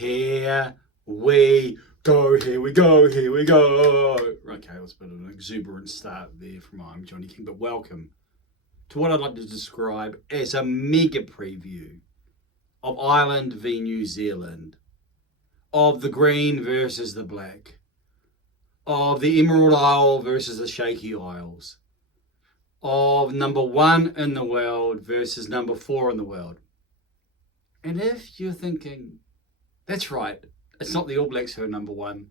Here we go, here we go, here we go. Okay, it was a bit of an exuberant start there from I'm Johnny King, but welcome to what I'd like to describe as a mega preview of Ireland v New Zealand, of the green versus the black, of the Emerald Isle versus the Shaky Isles, of number 1 in the world versus number 4 in the world. And if you're thinking, that's right, it's not the All Blacks who are number 1,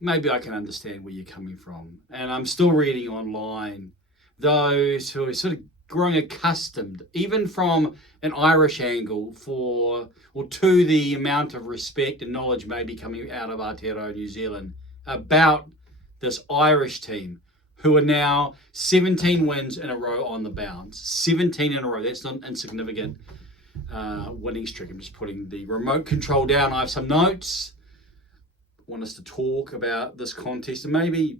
maybe I can understand where you're coming from. And I'm still reading online those who are sort of growing accustomed, even from an Irish angle, to the amount of respect and knowledge maybe coming out of Aotearoa, New Zealand, about this Irish team, who are now 17 wins in a row on the bounce. 17 in a row. That's not an insignificant winning streak. I'm just putting the remote control down. I have some notes. I want us to talk about this contest, and maybe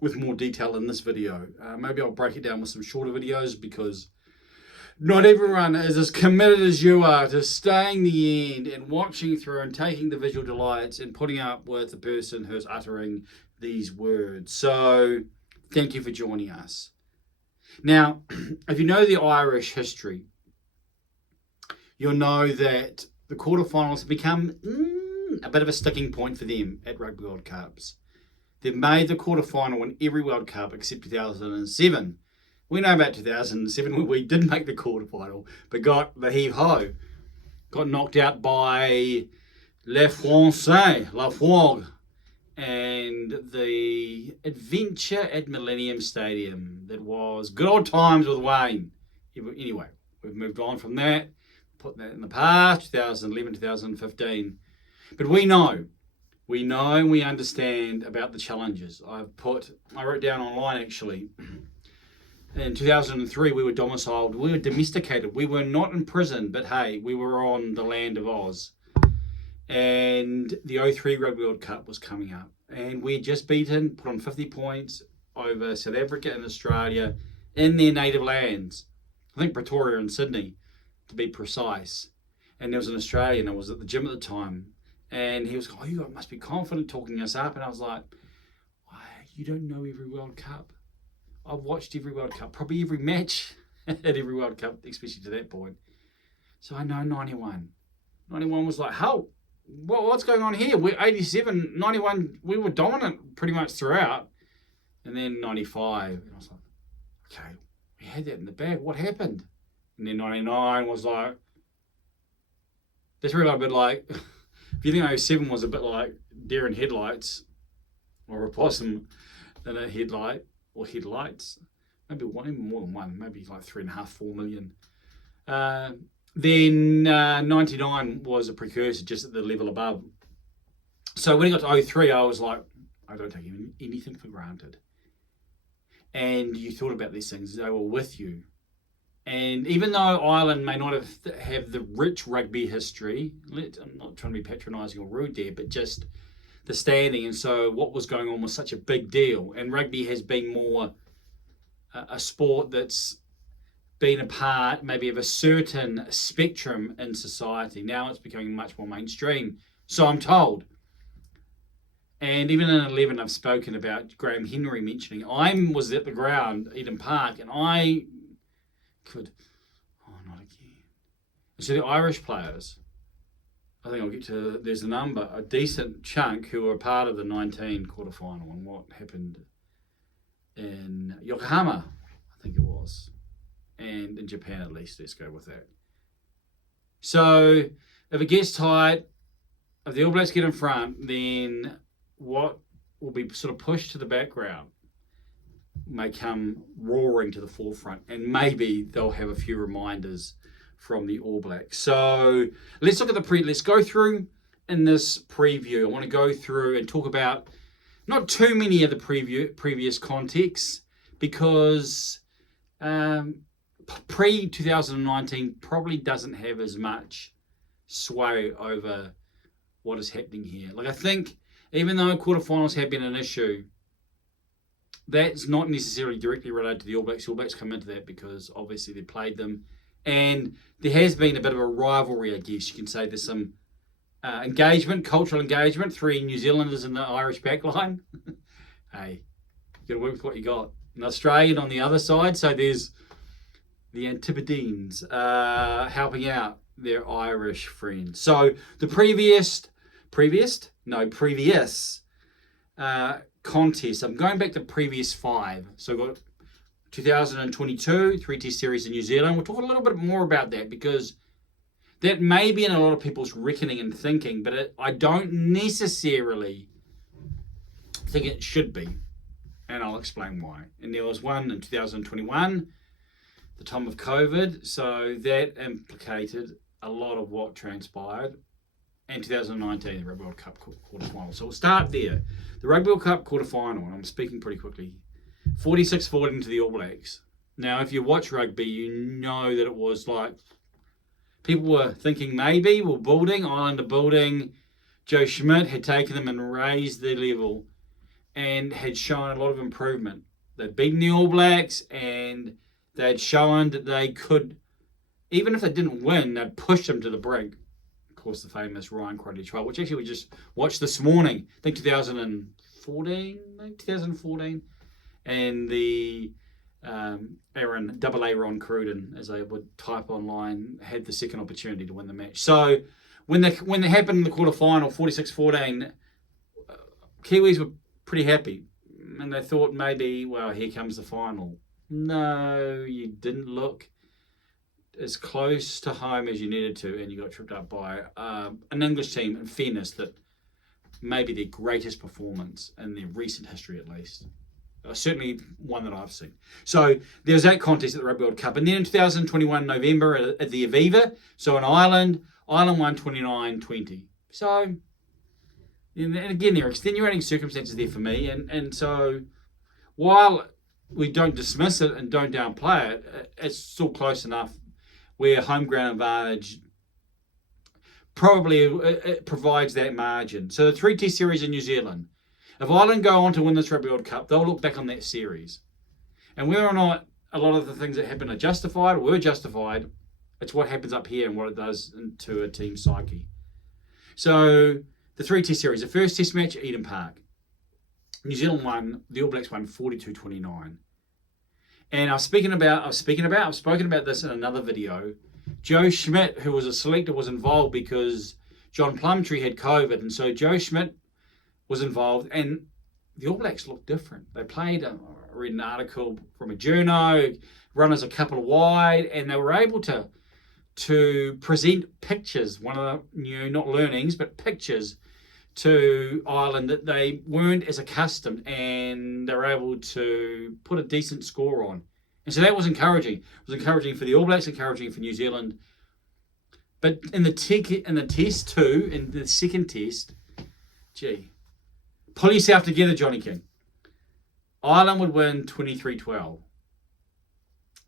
with more detail in this video. Maybe I'll break it down with some shorter videos, because not everyone is as committed as you are to staying the end and watching through and taking the visual delights and putting up with the person who's uttering these words. So thank you for joining us. Now, if you know the Irish history, you'll know that the quarterfinals have become a bit of a sticking point for them at Rugby World Cups. They've made the quarterfinal in every World Cup except 2007. We know about 2007 when we didn't make the quarterfinal, but got the heave-ho. Got knocked out by Les Français, La Fougue, and the adventure at Millennium Stadium. That was good old times with Wayne. Anyway, we've moved on from that, put that in the past, 2011, 2015. But we know and we understand about the challenges. I wrote down online actually, in 2003 we were domiciled, we were domesticated. We were not in prison, but hey, we were on the land of Oz. And the 03 Rugby World Cup was coming up. And we had just put on 50 points over South Africa and Australia in their native lands. I think Pretoria and Sydney, to be precise. And there was an Australian, I was at the gym at the time, and he was like, oh, you must be confident talking us up. And I was like, why, you don't know every World Cup. I've watched every World Cup, probably every match at every World Cup, especially to that point. So I know 91. 91 was like, how? What's going on here? We're 87, 91, we were dominant pretty much throughout. And then 95, and I was like, okay, we had that in the bag. What happened? And then 99 was like, that's really a bit like, if you think 07 was a bit like deer in headlights, or a possum in a headlight, or headlights, maybe more than one, maybe like 3.5, 4 million. Then 99 was a precursor, just at the level above. So when it got to 03, I was like, I don't take anything for granted. And you thought about these things, they were with you. And even though Ireland may not have the rich rugby history, I'm not trying to be patronising or rude there, but just the standing. And so what was going on was such a big deal. And rugby has been more a sport that's been a part maybe of a certain spectrum in society. Now it's becoming much more mainstream, so I'm told. And even in 11, I've spoken about Graham Henry mentioning, I was at the ground, Eden Park, and I could, not again. So the Irish players, I think I'll get to, there's a number, a decent chunk who were part of the 19 quarterfinal and what happened in Yokohama, I think it was. And in Japan at least, let's go with that. So if it gets tight, if the All Blacks get in front, then what will be sort of pushed to the background may come roaring to the forefront, and maybe they'll have a few reminders from the All Blacks. So let's look at let's go through in this preview. I want to go through and talk about not too many of the previous contexts, because pre-2019 probably doesn't have as much sway over what is happening here. Like, I think even though quarterfinals have been an issue, that's not necessarily directly related to the All Blacks. The All Blacks come into that because obviously they played them. And there has been a bit of a rivalry, I guess. You can say there's some engagement, cultural engagement, 3 New Zealanders in the Irish backline. Hey, you got to work with what you got. An Australian on the other side, so there's the Antipodeans helping out their Irish friends. So the previous contest, I'm going back to previous 5. So we've got 2022, 3-test series in New Zealand. We'll talk a little bit more about that because that may be in a lot of people's reckoning and thinking, but I don't necessarily think it should be. And I'll explain why. And there was one in 2021, the time of COVID, so that implicated a lot of what transpired. And 2019, the Rugby World Cup quarterfinal. So we'll start there. The Rugby World Cup quarterfinal, and I'm speaking pretty quickly, 46-14 to the All Blacks. Now, if you watch rugby, you know that it was like, people were thinking maybe we're building, Ireland are building. Joe Schmidt had taken them and raised their level and had shown a lot of improvement. They'd beaten the All Blacks and they'd shown that they could, even if they didn't win, they'd push them to the brink. Of course, the famous Ryan Crotty trial, which actually we just watched this morning, I think 2014, and the Aaron Cruden, as they would type online, had the second opportunity to win the match. So when they happened in the quarterfinal, 46-14, Kiwis were pretty happy, and they thought maybe, well, here comes the final. No, you didn't look as close to home as you needed to, and you got tripped up by an English team, in fairness, that maybe their greatest performance in their recent history, at least. Certainly one that I've seen. So there was that contest at the Rugby World Cup. And then in 2021 November at the Aviva, so in Ireland won 29-20. So, and again, there are extenuating circumstances there for me. And so while we don't dismiss it and don't downplay it, it's still close enough where home ground advantage probably it provides that margin. So the 3-test series in New Zealand, if Ireland go on to win this Rugby World Cup, they'll look back on that series. And whether or not a lot of the things that happen are justified or were justified, it's what happens up here and what it does to a team's psyche. So the 3-test series, the first test match at Eden Park. New Zealand won, the All Blacks won 42-29. And I've spoken about this in another video. Joe Schmidt, who was a selector, was involved because John Plumtree had COVID. And so Joe Schmidt was involved, and the All Blacks looked different. They played, I read an article from a journo, runners a couple wide, and they were able to present pictures, one of the, not learnings, but pictures to Ireland that they weren't as accustomed, and they were able to put a decent score on. And so that was encouraging. It was encouraging for the All Blacks, encouraging for New Zealand. But in the test too, in the second test, pull yourself together, Johnny King. Ireland would win 23-12.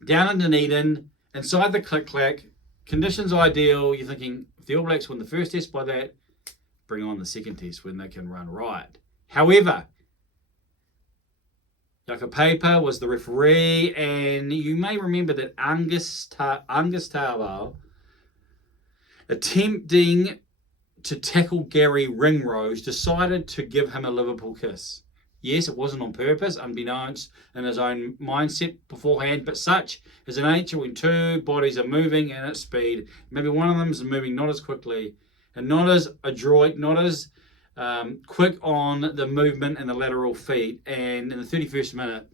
Down in Dunedin, inside the click-clack, conditions ideal. You're thinking, if the All Blacks win the first test by that, bring on the second test when they can run right. However, Paper was the referee, and you may remember that Angus Tarwell, attempting to tackle Gary Ringrose, decided to give him a Liverpool kiss. Yes, it wasn't on purpose, unbeknownst in his own mindset beforehand, but such is the nature when two bodies are moving at speed. Maybe one of them is moving not as quickly and not as adroit, not as quick on the movement and the lateral feet. And in the 31st minute,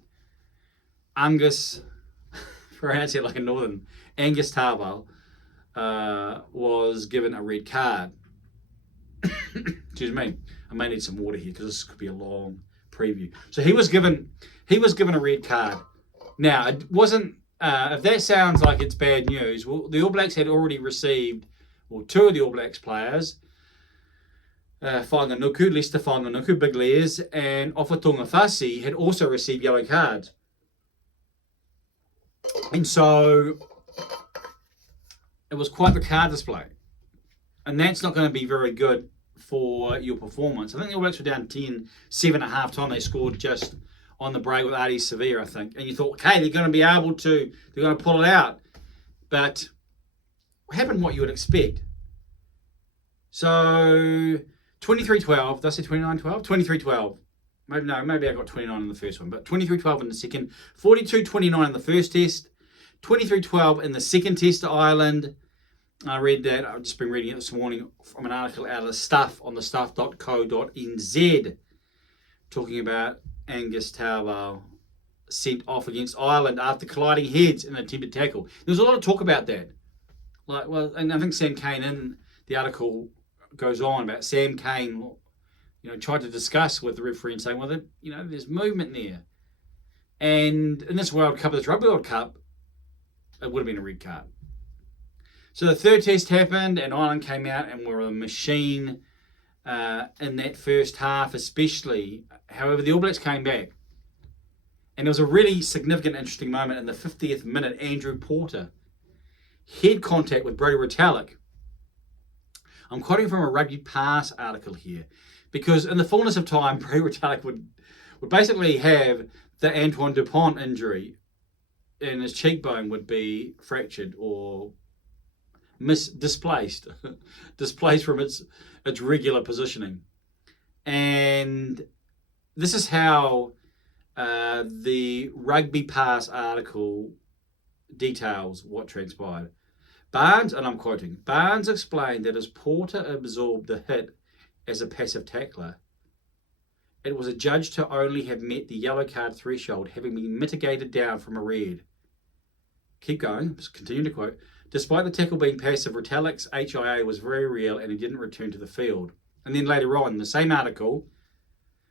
Angus, pronounce it like a northern, Angus Tarwell, was given a red card. Excuse me, I may need some water here because this could be a long preview. So he was given a red card. Now, it wasn't, if that sounds like it's bad news, well, the All Blacks had already received, or two of the All Blacks players, Lester Whanganuku, Big Les, and Ofatunga Fasi had also received yellow cards. And so it was quite the card display. And that's not going to be very good for your performance. I think the All Blacks were down 10-7 at half time. They scored just on the break with Adi Sevilla, I think. And you thought, okay, they're going to pull it out. But what happened what you would expect. So 23-12. Did I say 29-12? 23-12. Maybe I got 29 in the first one, but 23-12 in the second. 42-29 in the first test. 23-12 in the second test to Ireland. I read that. I've just been reading it this morning from an article out of the Stuff on the stuff.co.nz talking about Angus Towell sent off against Ireland after colliding heads in an attempted tackle. There's a lot of talk about that. And I think Sam Cane in the article goes on about Sam Cane, tried to discuss with the referee and saying, well, there's movement there. And in this World Cup, this Rugby World Cup, it would have been a red card. So the third test happened and Ireland came out and were a machine in that first half especially. However, the All Blacks came back. And there was a really significant, interesting moment in the 50th minute. Andrew Porter head contact with Brodie Retallick. I'm quoting from a Rugby Pass article here. Because in the fullness of time, Brodie Retallick would basically have the Antoine Dupont injury and his cheekbone would be fractured or displaced from its regular positioning. And this is how the Rugby Pass article details what transpired. Barnes, and I'm quoting, Barnes explained that as Porter absorbed the hit as a passive tackler, it was adjudged to only have met the yellow card threshold, having been mitigated down from a red. Keep going, just continue to quote. Despite the tackle being passive, Retallick's HIA was very real and he didn't return to the field. And then later on, in the same article,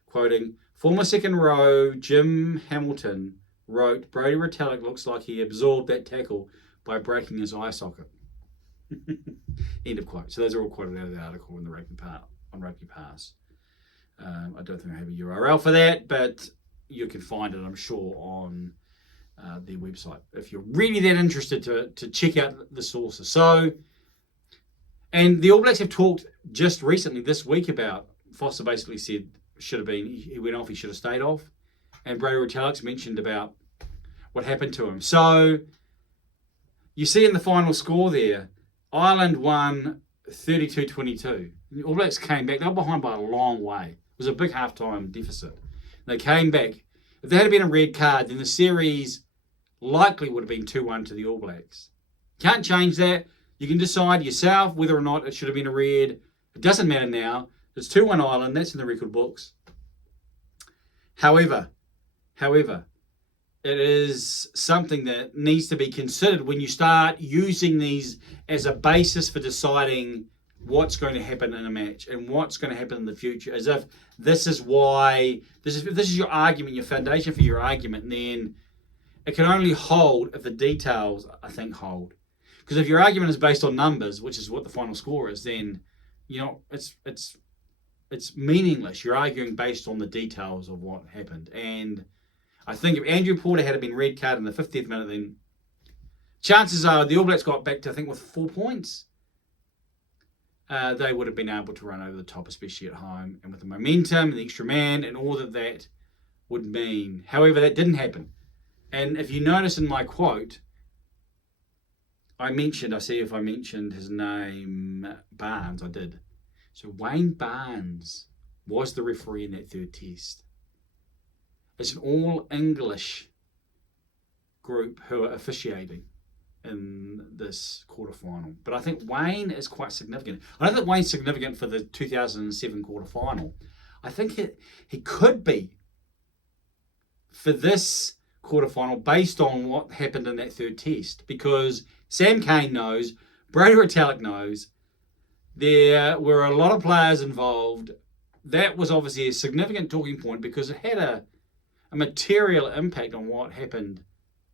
quoting, former second row Jim Hamilton wrote, Brodie Retallick looks like he absorbed that tackle by breaking his eye socket. End of quote. So those are all quoted out of the article in the Rugby Pass. I don't think I have a URL for that, but you can find it, I'm sure, on their website if you're really that interested to check out the sources. So, and the All Blacks have talked just recently this week about, Foster basically said he went off, he should have stayed off, and Brodie Retallick's mentioned about what happened to him. So you see in the final score there, Ireland won 32-22. The All Blacks came back. They were behind by a long way. It was a big halftime deficit. They came back. If there had been a red card, then the series likely would have been 2-1 to the All Blacks. Can't change that. You can decide yourself whether or not it should have been a red. It doesn't matter now. It's 2-1 Ireland. That's in the record books. However, it is something that needs to be considered when you start using these as a basis for deciding what's going to happen in a match and what's going to happen in the future. As if this is your argument, your foundation for your argument, then it can only hold if the details, I think, hold. Because if your argument is based on numbers, which is what the final score is, then it's meaningless. You're arguing based on the details of what happened. And I think if Andrew Porter had been red carded in the 50th minute, then chances are the All Blacks got back to, I think, with 4 points. They would have been able to run over the top, especially at home, and with the momentum and the extra man and all that would mean. However, that didn't happen. And if you notice in my quote, I mentioned his name, Barnes. I did. So Wayne Barnes was the referee in that third test. It's an all-English group who are officiating in this quarterfinal. But I think Wayne is quite significant. I don't think Wayne's significant for the 2007 quarterfinal. I think he could be for this quarterfinal based on what happened in that third test. Because Sam Cane knows, Brodie Retallick knows, there were a lot of players involved. That was obviously a significant talking point because it had a material impact on what happened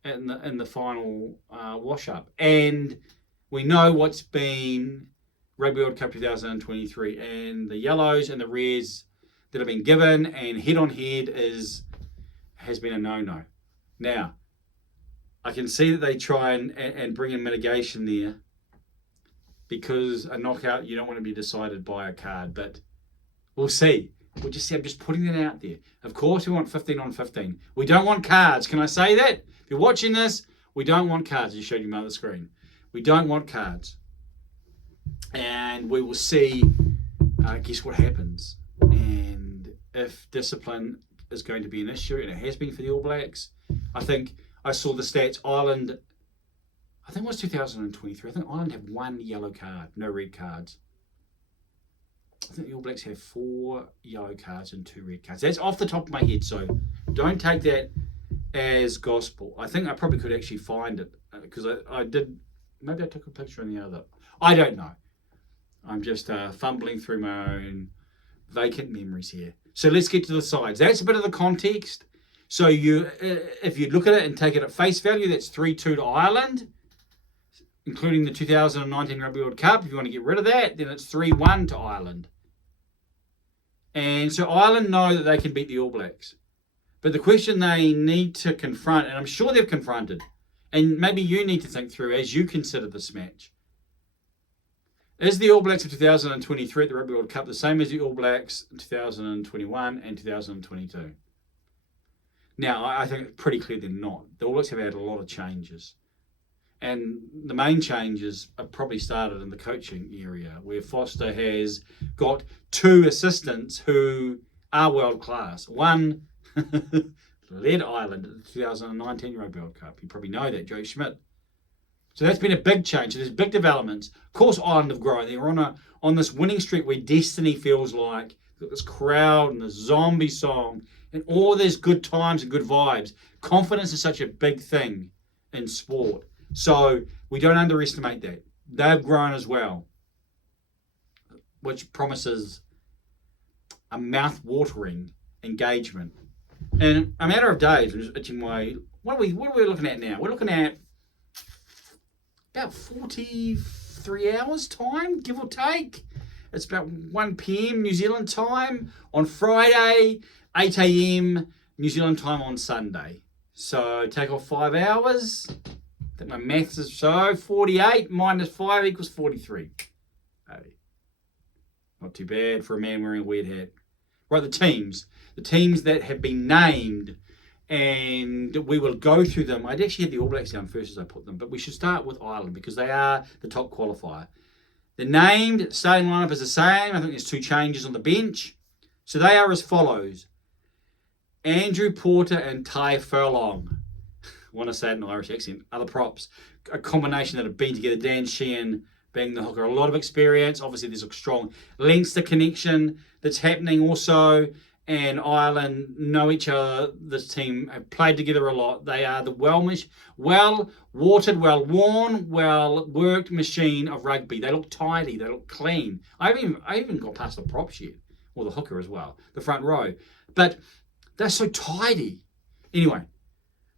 in the final wash-up. And we know what's been Rugby World Cup 2023 and the yellows and the reds that have been given, and head-on-head has been a no-no. Now, I can see that they try and bring in mitigation there because a knockout, you don't want to be decided by a card, but we'll see. We'll just see. I'm just putting that out there. Of course, we want 15 on 15. We don't want cards. Can I say that? If you're watching this, we don't want cards. You showed you on the screen. We don't want cards. and we will see, guess what happens. And if discipline is going to be an issue, and it has been for the All Blacks, I think I saw the stats. Ireland, I think it was 2023. I think Ireland have 1 yellow card, no red cards. I think the All Blacks have 4 yellow cards and 2 red cards. That's off the top of my head, so don't take that as gospel. I think I probably could actually find it because I did. Maybe I took a picture on the other. I don't know. I'm just fumbling through my own vacant memories here. So let's get to the sides. That's a bit of the context. So if you look at it and take it at face value, that's 3-2 to Ireland, including the 2019 Rugby World Cup. If you want to get rid of that, then it's 3-1 to Ireland. And so Ireland know that they can beat the All Blacks. But the question they need to confront, and I'm sure they've confronted, and maybe you need to think through as you consider this match, is the All Blacks of 2023 at the Rugby World Cup the same as the All Blacks in 2021 and 2022? Now, I think it's pretty clear they're not. The All Blacks have had a lot of changes. And the main changes have probably started in the coaching area, where Foster has got 2 assistants who are world class. One led Ireland at the 2019 Rugby World Cup. You probably know that, Joe Schmidt. So that's been a big change. So there's big developments. Of course, Ireland have grown. They're on this winning streak where destiny feels like this crowd and this zombie song and all these good times and good vibes. Confidence is such a big thing in sport. So we don't underestimate that. They've grown as well, which promises a mouth-watering engagement. In a matter of days, I'm just itching my... What are we looking at now? We're looking at about 43 hours time, give or take. It's about 1 p.m. New Zealand time on Friday, 8 a.m. New Zealand time on Sunday. So take off 5 hours. I think my maths is so 48 minus 5 equals 43. Hey, not too bad for a man wearing a weird hat. Right, the teams that have been named, and we will go through them. I'd actually had the All Blacks down first as I put them, but we should start with Ireland because they are the top qualifier. The named starting lineup is the same. I think there's 2 changes on the bench. So they are as follows. Andrew Porter and Ty Furlong. I want to say it in an Irish accent. Other props. A combination that have been together. Dan Sheehan being the hooker. A lot of experience. Obviously, there's a strong Leinster connection that's happening also. And Ireland know each other. This team have played together a lot. They are the well-watered, well-worn, well-worked machine of rugby. They look tidy. They look clean. I even got past the props yet. Or the hooker as well. The front row. But they're so tidy. Anyway,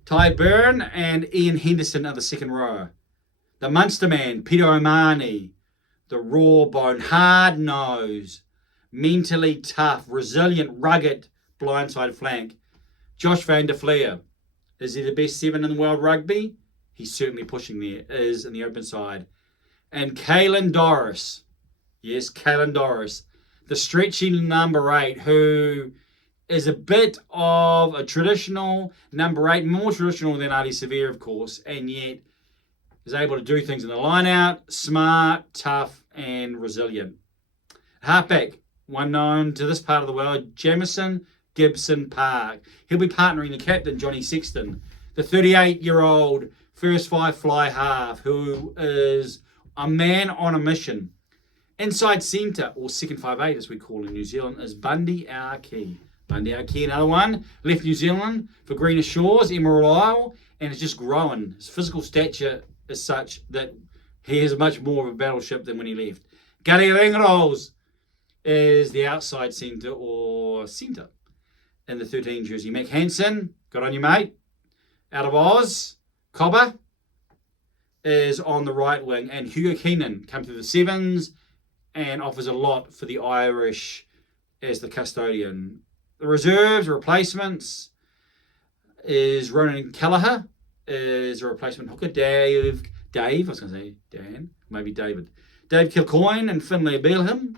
Ty Byrne and Ian Henderson are the second row. The Munster man, Peter O'Mahony. The raw bone, hard nose. Mentally tough, resilient, rugged, blindside flank. Josh van der Fleer. Is he the best 7 in the world rugby? He's certainly pushing there, is in the open side. And Caelan Doris. Yes, Caelan Doris. The stretchy number 8, who is a bit of a traditional number 8, more traditional than Ali Severe, of course, and yet is able to do things in the line-out, smart, tough, and resilient. Halfback. One known to this part of the world, Jamison Gibson Park. He'll be partnering the captain, Johnny Sexton, the 38-year-old first 5 fly half, who is a man on a mission. Inside centre, or second 5'8", as we call in New Zealand, is Bundy Arkey. Bundy Arkey, another one, left New Zealand for greener shores, Emerald Isle, and is just growing. His physical stature is such that he is much more of a battleship than when he left. Gary Ringrose is the outside centre or centre in the 13 jersey. Mac Hansen, good on you, mate. Out of Oz, Cobber is on the right wing. And Hugo Keenan come through the 7s and offers a lot for the Irish as the custodian. The reserves, replacements, is Ronan Kelleher, is a replacement hooker. Dave, I was going to say Dan, maybe David. Dave Kilcoyne and Finlay Beelum,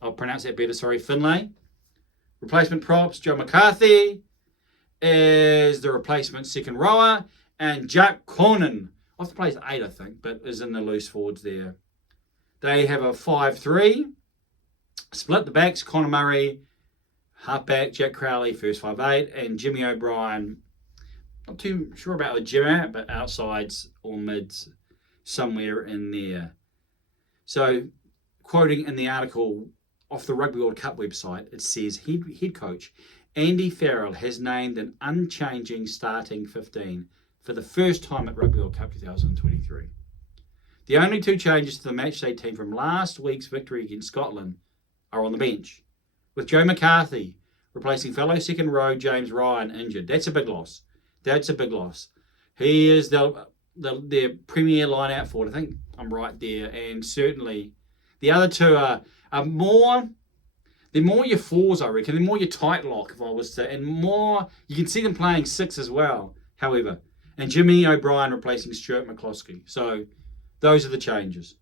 I'll pronounce that better, sorry, Finlay. Replacement props, Joe McCarthy is the replacement second rower, and Jack Cronin, off the place 8, I think, but is in the loose forwards there. They have a 5-3. Split the backs, Conor Murray, halfback, Jack Crowley, first 5'8", and Jimmy O'Brien. Not too sure about the Jimmy, but outsides or mids, somewhere in there. So, quoting in the article off the Rugby World Cup website, it says, head coach Andy Farrell has named an unchanging starting 15 for the first time at Rugby World Cup 2023. The only two changes to the matchday team from last week's victory against Scotland are on the bench, with Joe McCarthy replacing fellow second row James Ryan injured. That's a big loss. He is their premier line out forward. I think I'm right there. And certainly the other two are more, they're more your fours, I reckon. They're more your tight lock, if I was to, and more, you can see them playing six as well, however. And Jimmy O'Brien replacing Stuart McCloskey. So those are the changes.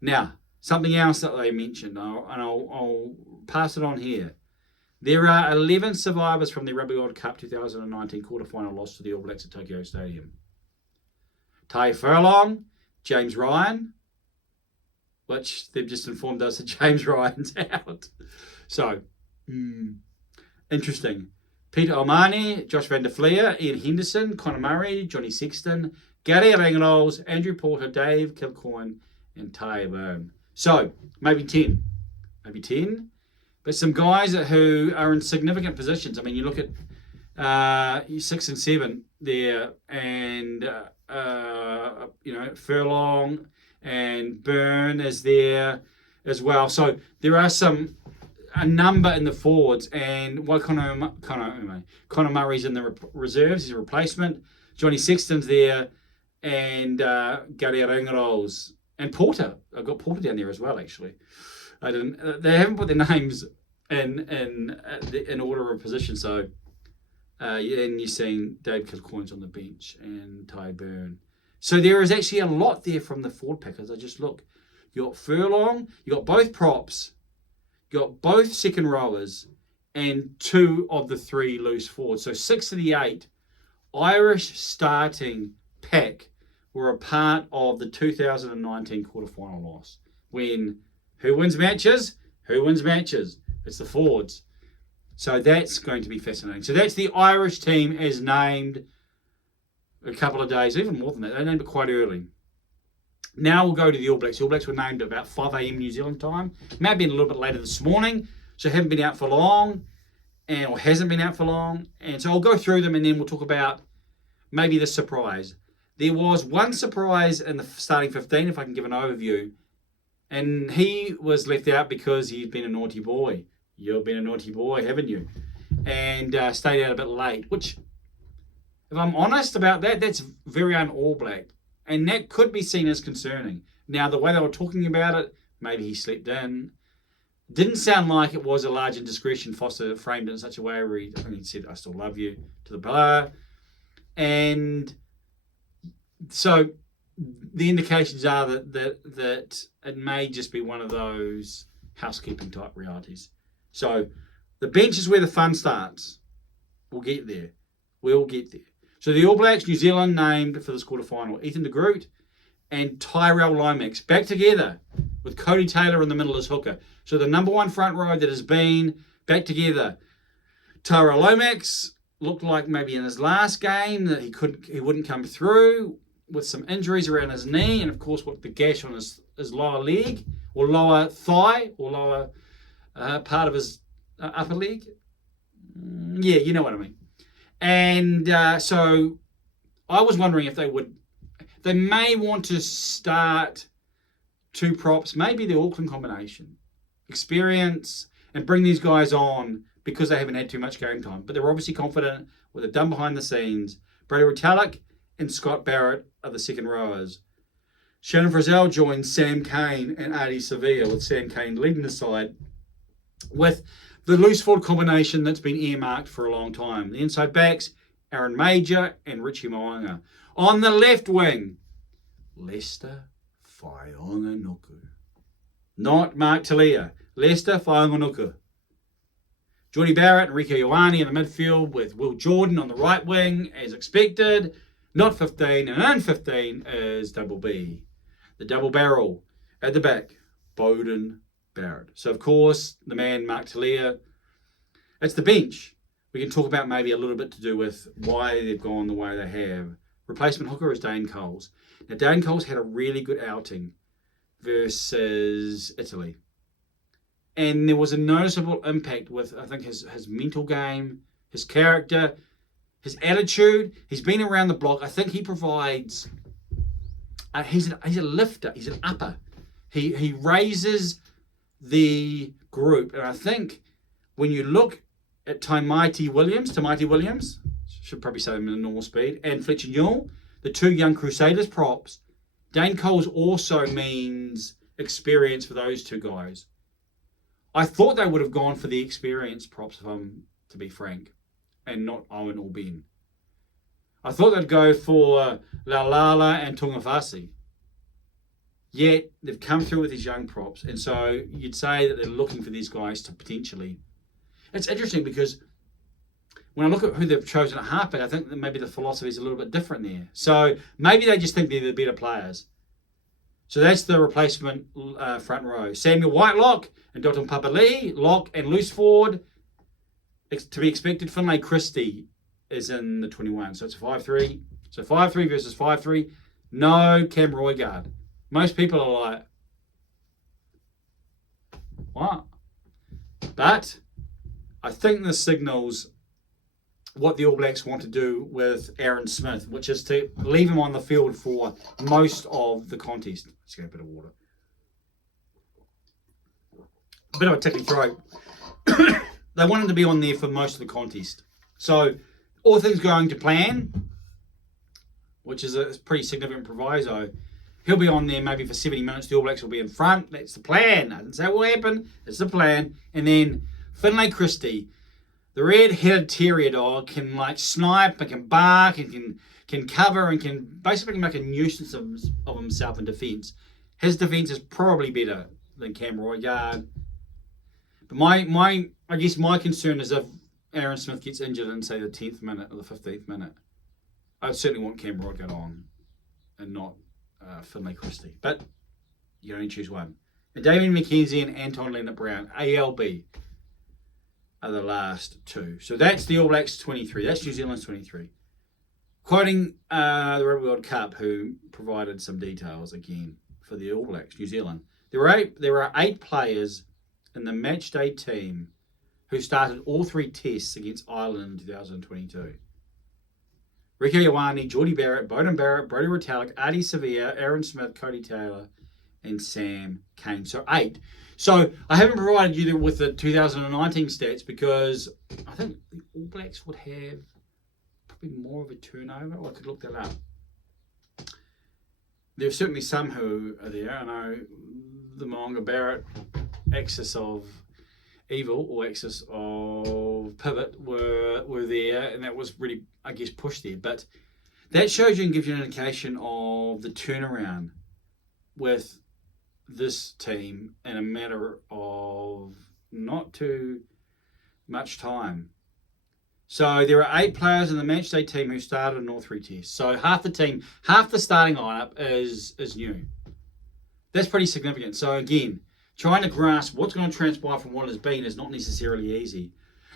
Now, something else that they mentioned, I'll pass it on here. There are 11 survivors from the Rugby World Cup 2019 quarterfinal loss to the All Blacks at Tokyo Stadium. Tai Furlong, James Ryan, which they've just informed us that James Ryan's out. So, interesting. Peter O'Mahony, Josh van der Fleer, Ian Henderson, Conor Murray, Johnny Sexton, Gary Rangelow's, Andrew Porter, Dave Kilcoyne, and Ty Byrne. So, maybe 10. But some guys who are in significant positions. I mean, you look at 6 and 7 there, and Furlong and Byrne is there as well. So there are a number in the forwards, and Conor Murray's in the reserves. He's a replacement. Johnny Sexton's there, and Gary Rangelow's and Porter. I've got Porter down there as well. Actually, they haven't put their names in order of position. So, and you're seeing Dave Kilcoyne's on the bench and Ty Byrne. So there is actually a lot there from the forward pack. As I just look, you got Furlong, you got both props, you got both second rowers, and 2 of the 3 loose forwards. So 6 of the 8 Irish starting pack were a part of the 2019 quarterfinal loss. Who wins matches? It's the forwards. So that's going to be fascinating. So that's the Irish team as named a couple of days, even more than that. They named it quite early. Now we'll go to the All Blacks. The All Blacks were named at about 5 a.m. New Zealand time. May have been a little bit later this morning, so haven't been out for long, or hasn't been out for long. And so I'll go through them, and then we'll talk about maybe the surprise. There was one surprise in the starting 15, if I can give an overview, and he was left out because he'd been a naughty boy. You've been a naughty boy, haven't you? And stayed out a bit late, which, if I'm honest about that, that's very un-All Black. And that could be seen as concerning. Now, the way they were talking about it, maybe he slept in. Didn't sound like it was a large indiscretion. Foster framed it in such a way where he said, I still love you, to the player. And so the indications are that it may just be one of those housekeeping type realities. So the bench is where the fun starts. We'll get there. So the All Blacks, New Zealand, named for this quarterfinal. Ethan de Groot and Tyrell Lomax back together with Cody Taylor in the middle as hooker. So the number one front row that has been back together. Tyrell Lomax looked like maybe in his last game that he wouldn't come through with some injuries around his knee, and of course with the gash on his lower leg or lower thigh or lower part of his upper leg. Yeah, you know what I mean. And so I was wondering if they may want to start 2 props, maybe the Auckland combination, experience, and bring these guys on because they haven't had too much game time. But they're obviously confident with it done behind the scenes. Brady Retallick and Scott Barrett are the second rowers. Shannon Frizzell joins Sam Cane and Adi Sevilla, with Sam Cane leading the side with the loose forward combination that's been earmarked for a long time. The inside backs, Aaron Major and Richie Mo'unga. On the left wing, Lester Faionganuku. Not Mark Talia. Lester Faionganuku. Jordy Barrett and Rieko Ioane in the midfield, with Will Jordan on the right wing as expected. Not 15, and in 15 is Double B. The double barrel. At the back, Beauden Barrett. So, of course, the man, Mark Talia. It's the bench. We can talk about maybe a little bit to do with why they've gone the way they have. Replacement hooker is Dane Coles. Now, Dane Coles had a really good outing versus Italy. And there was a noticeable impact with, I think, his mental game, his character, his attitude. He's been around the block. I think he provides... he's a lifter. He's an upper. He raises the group. And I think when you look at Tamaiti Williams, should probably say them in normal speed, and Fletcher Newell, the two young Crusaders props, Dane Coles also means experience for those two guys. I thought they would have gone for the experienced props, if I'm to be frank, and not Owen or Ben. I thought they'd go for Laulala and Tungafasi. Yet, they've come through with these young props, and so you'd say that they're looking for these guys to potentially... It's interesting because when I look at who they've chosen at halfback, I think that maybe the philosophy is a little bit different there. So maybe they just think they're the better players. So that's the replacement front row. Samuel Whitelock and Dalton Papali'i, lock and loose forward. To be expected, Finlay Christie is in the 21. So it's a 5-3. So 5-3 versus 5-3. No Cam Roigard. Most people are like, what? But I think this signals what the All Blacks want to do with Aaron Smith, which is to leave him on the field for most of the contest. Let's get a bit of water. A bit of a tickly throat. They want him to be on there for most of the contest. So, all things going to plan, which is a pretty significant proviso, he'll be on there maybe for 70 minutes. The All Blacks will be in front. That's the plan. I didn't say it will happen. It's the plan. And then Finlay Christie, the red-headed terrier dog, can like snipe and can bark and can cover and can basically make a nuisance of himself in defence. His defence is probably better than Cam Roigard. But I guess my concern is if Aaron Smith gets injured in, say, the 10th minute or the 15th minute, I'd certainly want Cam Roigard on and not Finlay Christie. But you only choose one. And Damien McKenzie and Anton Leonard-Brown, ALB, are the last two. So that's the All Blacks 23. That's New Zealand's 23. Quoting the Rugby World Cup, who provided some details again for the All Blacks, New Zealand. There are 8 players in the matchday team who started all 3 tests against Ireland in 2022. Rieko Ioane, Geordie Barrett, Beauden Barrett, Brodie Retallick, Ardie Savea, Aaron Smith, Cody Taylor, and Sam Cane. So 8. So I haven't provided you with the 2019 stats because I think the All Blacks would have probably more of a turnover. I could look that up. There's certainly some who are there. I know the Mo'unga Barrett axis of evil or axis of pivot were there, and that was really, I guess, pushed there. But that shows you and gives you an indication of the turnaround with this team in a matter of not too much time. So there are 8 players in the matchday team who started in all 3 tests. So half the team, half the starting lineup is new. That's pretty significant. So again, trying to grasp what's going to transpire from what has been is not necessarily easy.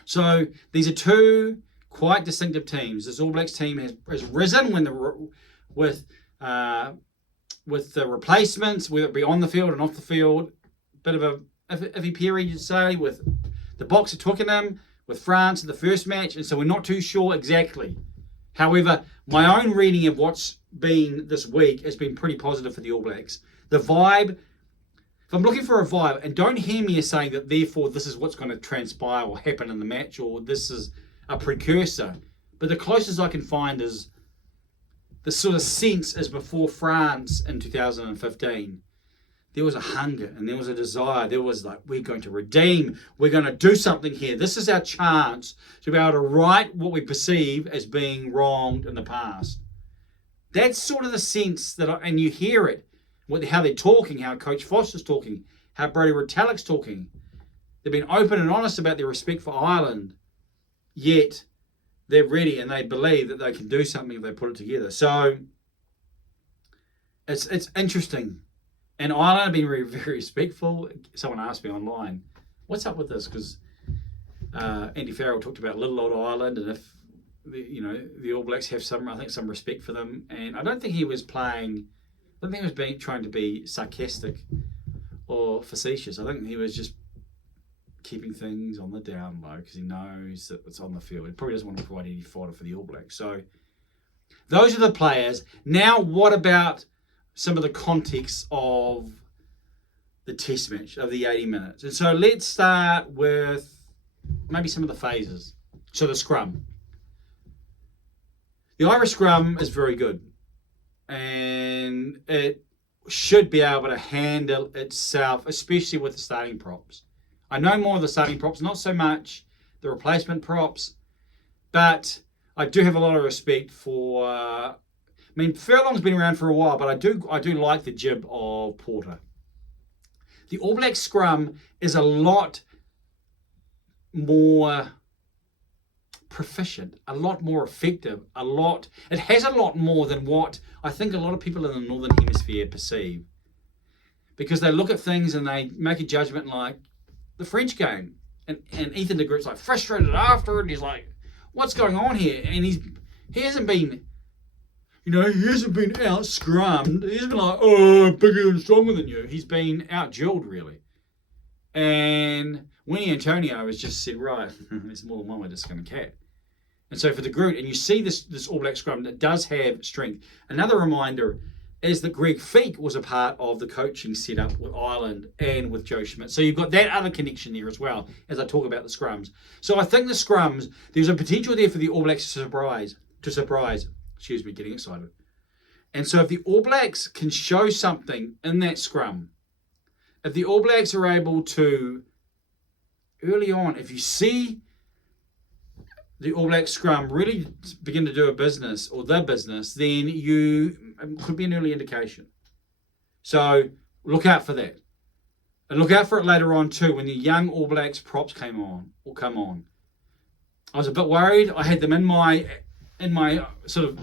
So these are 2 quite distinctive teams. This All Blacks team has risen with the replacements, whether it be on the field and off the field. Bit of a iffy period, you'd say, with the Boks at Twickenham, with France in the first match, and so we're not too sure exactly. However, my own reading of what's been this week has been pretty positive for the All Blacks. The vibe, if I'm looking for a vibe, and don't hear me as saying that therefore this is what's going to transpire or happen in the match, or this is a precursor, but the closest I can find is the sort of sense as before France in 2015. There was a hunger and there was a desire. There was like, we're going to redeem. We're going to do something here. This is our chance to be able to right what we perceive as being wronged in the past. That's sort of the sense that, and you hear it, how they're talking, how Coach Foster's talking, how Brodie Retallick's talking. They've been open and honest about their respect for Ireland, yet they're ready and they believe that they can do something if they put it together. So it's interesting. And Ireland have been very, very respectful. Someone asked me online, what's up with this? Because Andy Farrell talked about little old Ireland, and if the All Blacks have some respect for them. And I don't think he was trying to be sarcastic or facetious. I think he was just keeping things on the down low because he knows that it's on the field. He probably doesn't want to provide any fodder for the All Blacks. So those are the players. Now, what about some of the context of the test match of the 80 minutes? And so let's start with maybe some of the phases. So the scrum. The Irish scrum is very good, and it should be able to handle itself, especially with the starting props. I know more of the starting props, not so much the replacement props, but I do have a lot of respect for Furlong's been around for a while, but I do like the jib of Porter. The All Black scrum is a lot more proficient, a lot more effective, it has a lot more than what I think a lot of people in the Northern Hemisphere perceive. Because they look at things and they make a judgment like the French game. And Ethan de Groot's like frustrated after it. He's like, what's going on here? And he hasn't been out scrummed. He hasn't been like, oh, bigger and stronger than you. He's been out drilled, really. And Winnie Antonio has just said, right, it's more than one way to skin a cat. And so for the Groot, and you see this All Black scrum that does have strength. Another reminder is that Greg Feek was a part of the coaching setup with Ireland and with Joe Schmidt. So you've got that other connection there as well, as I talk about the scrums. So I think the scrums, there's a potential there for the All Blacks to surprise. Excuse me, getting excited. And so if the All Blacks can show something in that scrum, if the All Blacks are able to, early on, if you see the All Black scrum really begin to do their business, then it could be an early indication. So look out for that. And look out for it later on too, when the young All Blacks props come on. I was a bit worried. I had them in my sort of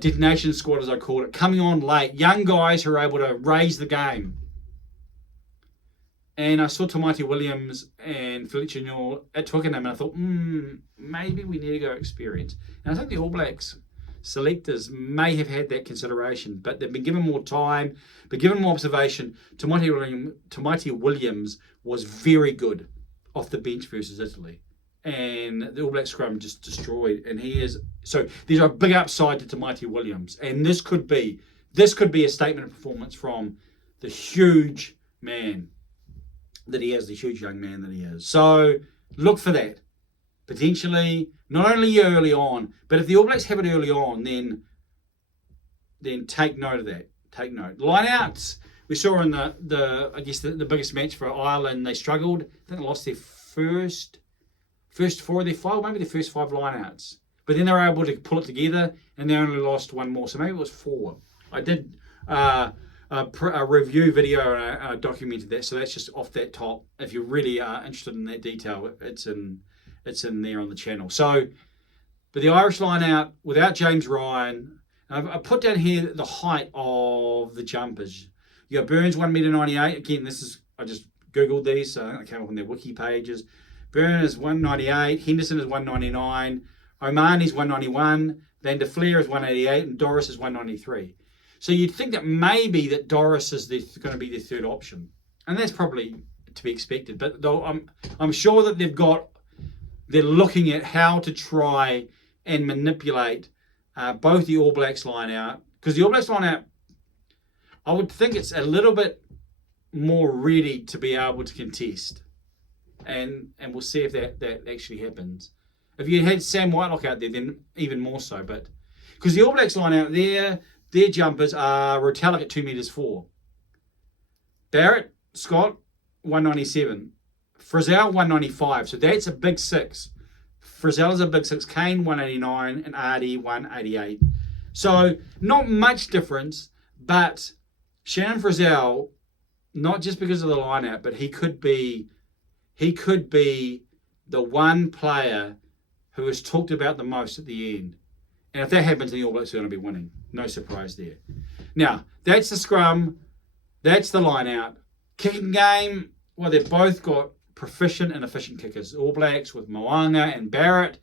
detonation squad, as I called it, coming on late. Young guys who are able to raise the game. And I saw Tamati Williams and Felicia Newell at Twickenham, and I thought, maybe we need to go experience. And I think the All Blacks selectors may have had that consideration, but they've been given more time, been given more observation. Tamati Williams was very good off the bench versus Italy. And the All Black scrum just destroyed. And so there's a big upside to Tamati Williams. And this could be a statement of performance from the huge man that he is, the huge young man that he is. So look for that. Potentially, not only early on, but if the All Blacks have it early on, then take note of that. Take note. Lineouts, we saw in the biggest match for Ireland, they struggled. I think they lost their first 4 of their 5, maybe their first 5 lineouts. But then they were able to pull it together, and they only lost one more. So maybe it was 4. I did a review video and I documented that, so that's just off that top. If you really are interested in that detail, it's in there on the channel. So, but the Irish line out without James Ryan, I put down here the height of the jumpers. You got Burns 1.98 m. Again, I just googled these, so I think they came up on their wiki pages. Burns is 1.98, Henderson is 1.99, O'Mahony's 1.91, Van der Fleer is 1.88, and Doris is 1.93. So you'd think that maybe that Doris is going to be their third option, and that's probably to be expected. But though I'm sure that they're looking at how to try and manipulate both the All Blacks line out, because the All Blacks line out, I would think it's a little bit more ready to be able to contest, and we'll see if that actually happens. If you had Sam Whitelock out there, then even more so. But because the All Blacks line out there, their jumpers are Rotalic at 2.4 meters. Barrett, Scott, 1.97. Frizzell, 1.95. So that's a big 6. Frizzell is a big 6. Kane, 1.89. And Ardy, 1.88. So not much difference, but Shannon Frizzell, not just because of the line-out, but he could be the one player who is talked about the most at the end. And if that happens, then the All Blacks are going to be winning. No surprise there. Now, that's the scrum. That's the line out. Kicking game, well, they've both got proficient and efficient kickers. All Blacks with Moanga and Barrett,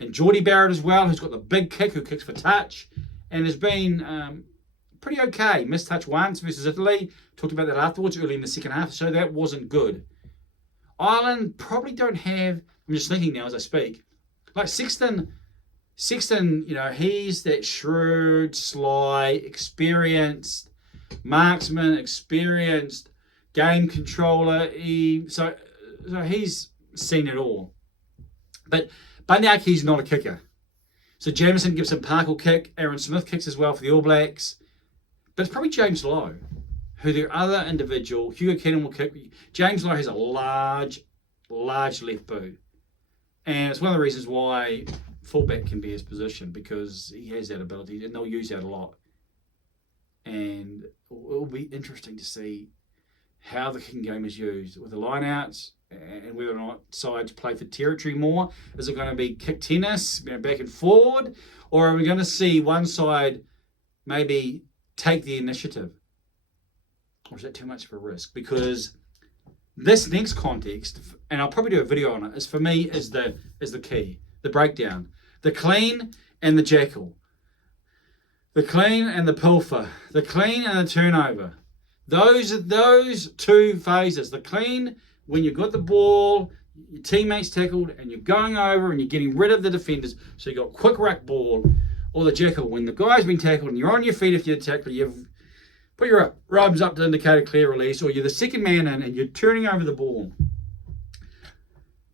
and Geordie Barrett as well, who's got the big kick, who kicks for touch, and has been pretty okay. Missed touch once versus Italy. Talked about that afterwards, early in the second half, so that wasn't good. Ireland probably don't have, I'm just thinking now as I speak, like Sexton, he's that shrewd, sly, experienced marksman, experienced game controller. So he's seen it all. But Bunyaki's not a kicker. So Jamieson gives him Park will kick. Aaron Smith kicks as well for the All Blacks. But it's probably James Lowe, who their other individual, Hugo Cannon will kick. James Lowe has a large left boot. And it's one of the reasons why fullback can be his position, because he has that ability and they'll use that a lot. And it'll be interesting to see how the kicking game is used with the lineouts and whether or not sides play for territory more. Is it going to be kick tennis, back and forward, or are we going to see one side maybe take the initiative? Or is that too much of a risk? Because this next context, and I'll probably do a video on it, is for me is the key, the breakdown, the clean and the jackal, the clean and the pilfer, the clean and the turnover. Those two phases. The clean, when you've got the ball, your teammates tackled, and you're going over and you're getting rid of the defenders, so you got quick ruck ball. Or the jackal, when the guy's been tackled and you're on your feet if you're the tackler, you've put your rubs up to indicate a clear release, or you're the second man in and you're turning over the ball.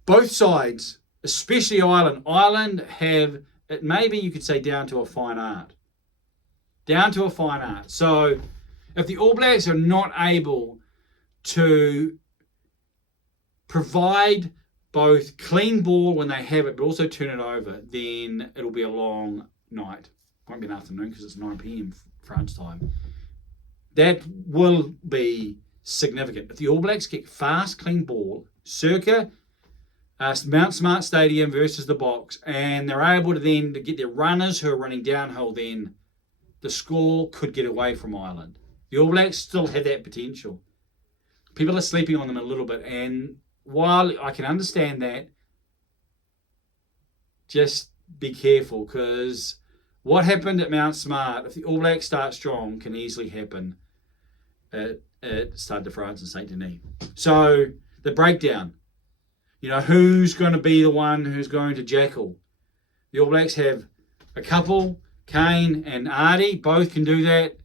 Both sides, especially Ireland have, it maybe you could say down to a fine art. Down to a fine art. So if the All Blacks are not able to provide both clean ball when they have it, but also turn it over, then it'll be a long night. Won't be an afternoon because it's 9 p.m. France time. That will be significant. If the All Blacks get fast, clean ball, circa Mount Smart Stadium versus the Box, and they're able to then to get their runners who are running downhill, then the score could get away from Ireland. The All Blacks still have that potential. People are sleeping on them a little bit, and while I can understand that, just be careful, because what happened at Mount Smart, if the All Blacks start strong, can easily happen at Stade de France and Saint Denis. So the breakdown, who's going to be the one who's going to jackal? The All Blacks have a couple, Kane and Artie, both can do that.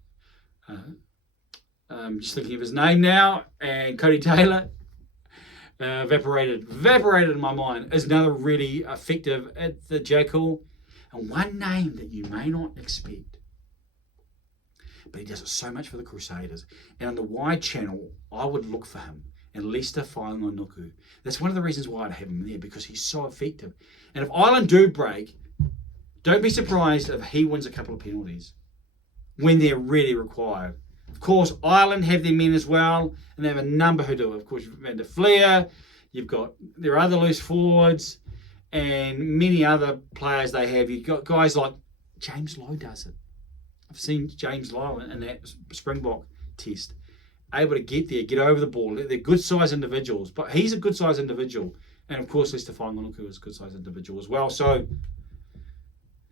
I'm just thinking of his name now, and Cody Taylor, evaporated in my mind, is another really effective at the jackal. And one name that you may not expect, but he does it so much for the Crusaders. And on the wide channel, I would look for him, and Leicester Whainganuku. That's one of the reasons why I'd have him there, because he's so effective. And if Ireland do break, don't be surprised if he wins a couple of penalties when they're really required. Of course, Ireland have their men as well, and they have a number who do it. Of course, you've Van der Fleer, you've got their other loose forwards, and many other players they have. You've got guys like James Lowe does it. I've seen James Lowe in that Springbok test, able to get there, get over the ball. They're good-sized individuals, but he's a good-sized individual. And, of course, Leicester Whainganuku is a good-sized individual as well. So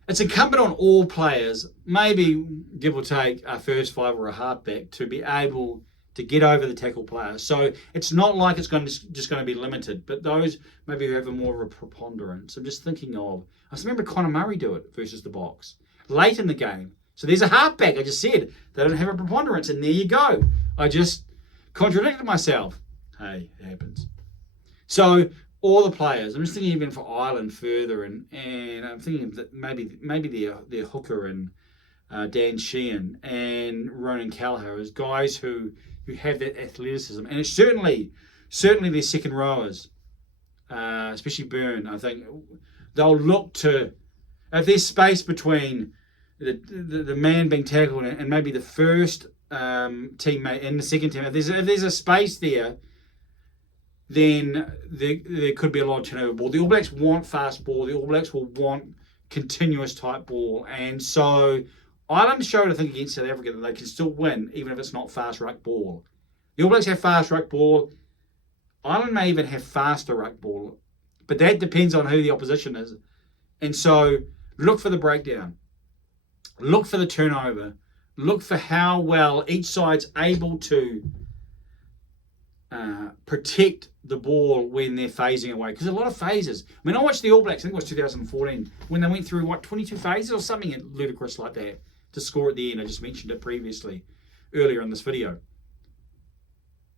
it's incumbent on all players, maybe give or take a first five or a halfback, to be able to get over the tackle players. So it's not like it's just going to be limited, but those maybe who have a more of a preponderance. I'm just thinking of, I just remember Conor Murray do it versus the Box late in the game. So there's a halfback. I just said they don't have a preponderance, and there you go. I just contradicted myself. Hey, it happens. So all the players, I'm just thinking even for Ireland further, and I'm thinking that maybe their hooker and Dan Sheehan and Ronan Kelleher as guys who have that athleticism, and it's certainly their second rowers, especially Byrne. I think they'll look to, if there's space between the man being tackled and maybe the first teammate and the second teammate, if there's a space there, then there could be a lot of turnover ball. The All Blacks want fast ball. The All Blacks will want continuous type ball. And so Ireland showed, I think, against South Africa that they can still win even if it's not fast ruck ball. The All Blacks have fast ruck ball. Ireland may even have faster ruck ball. But that depends on who the opposition is. And so look for the breakdown. Look for the turnover. Look for how well each side's able to protect the ball when they're phasing away. Because a lot of phases. I mean, I watched the All Blacks, I think it was 2014, when they went through, 22 phases or something ludicrous like that to score at the end. I just mentioned it previously, earlier in this video.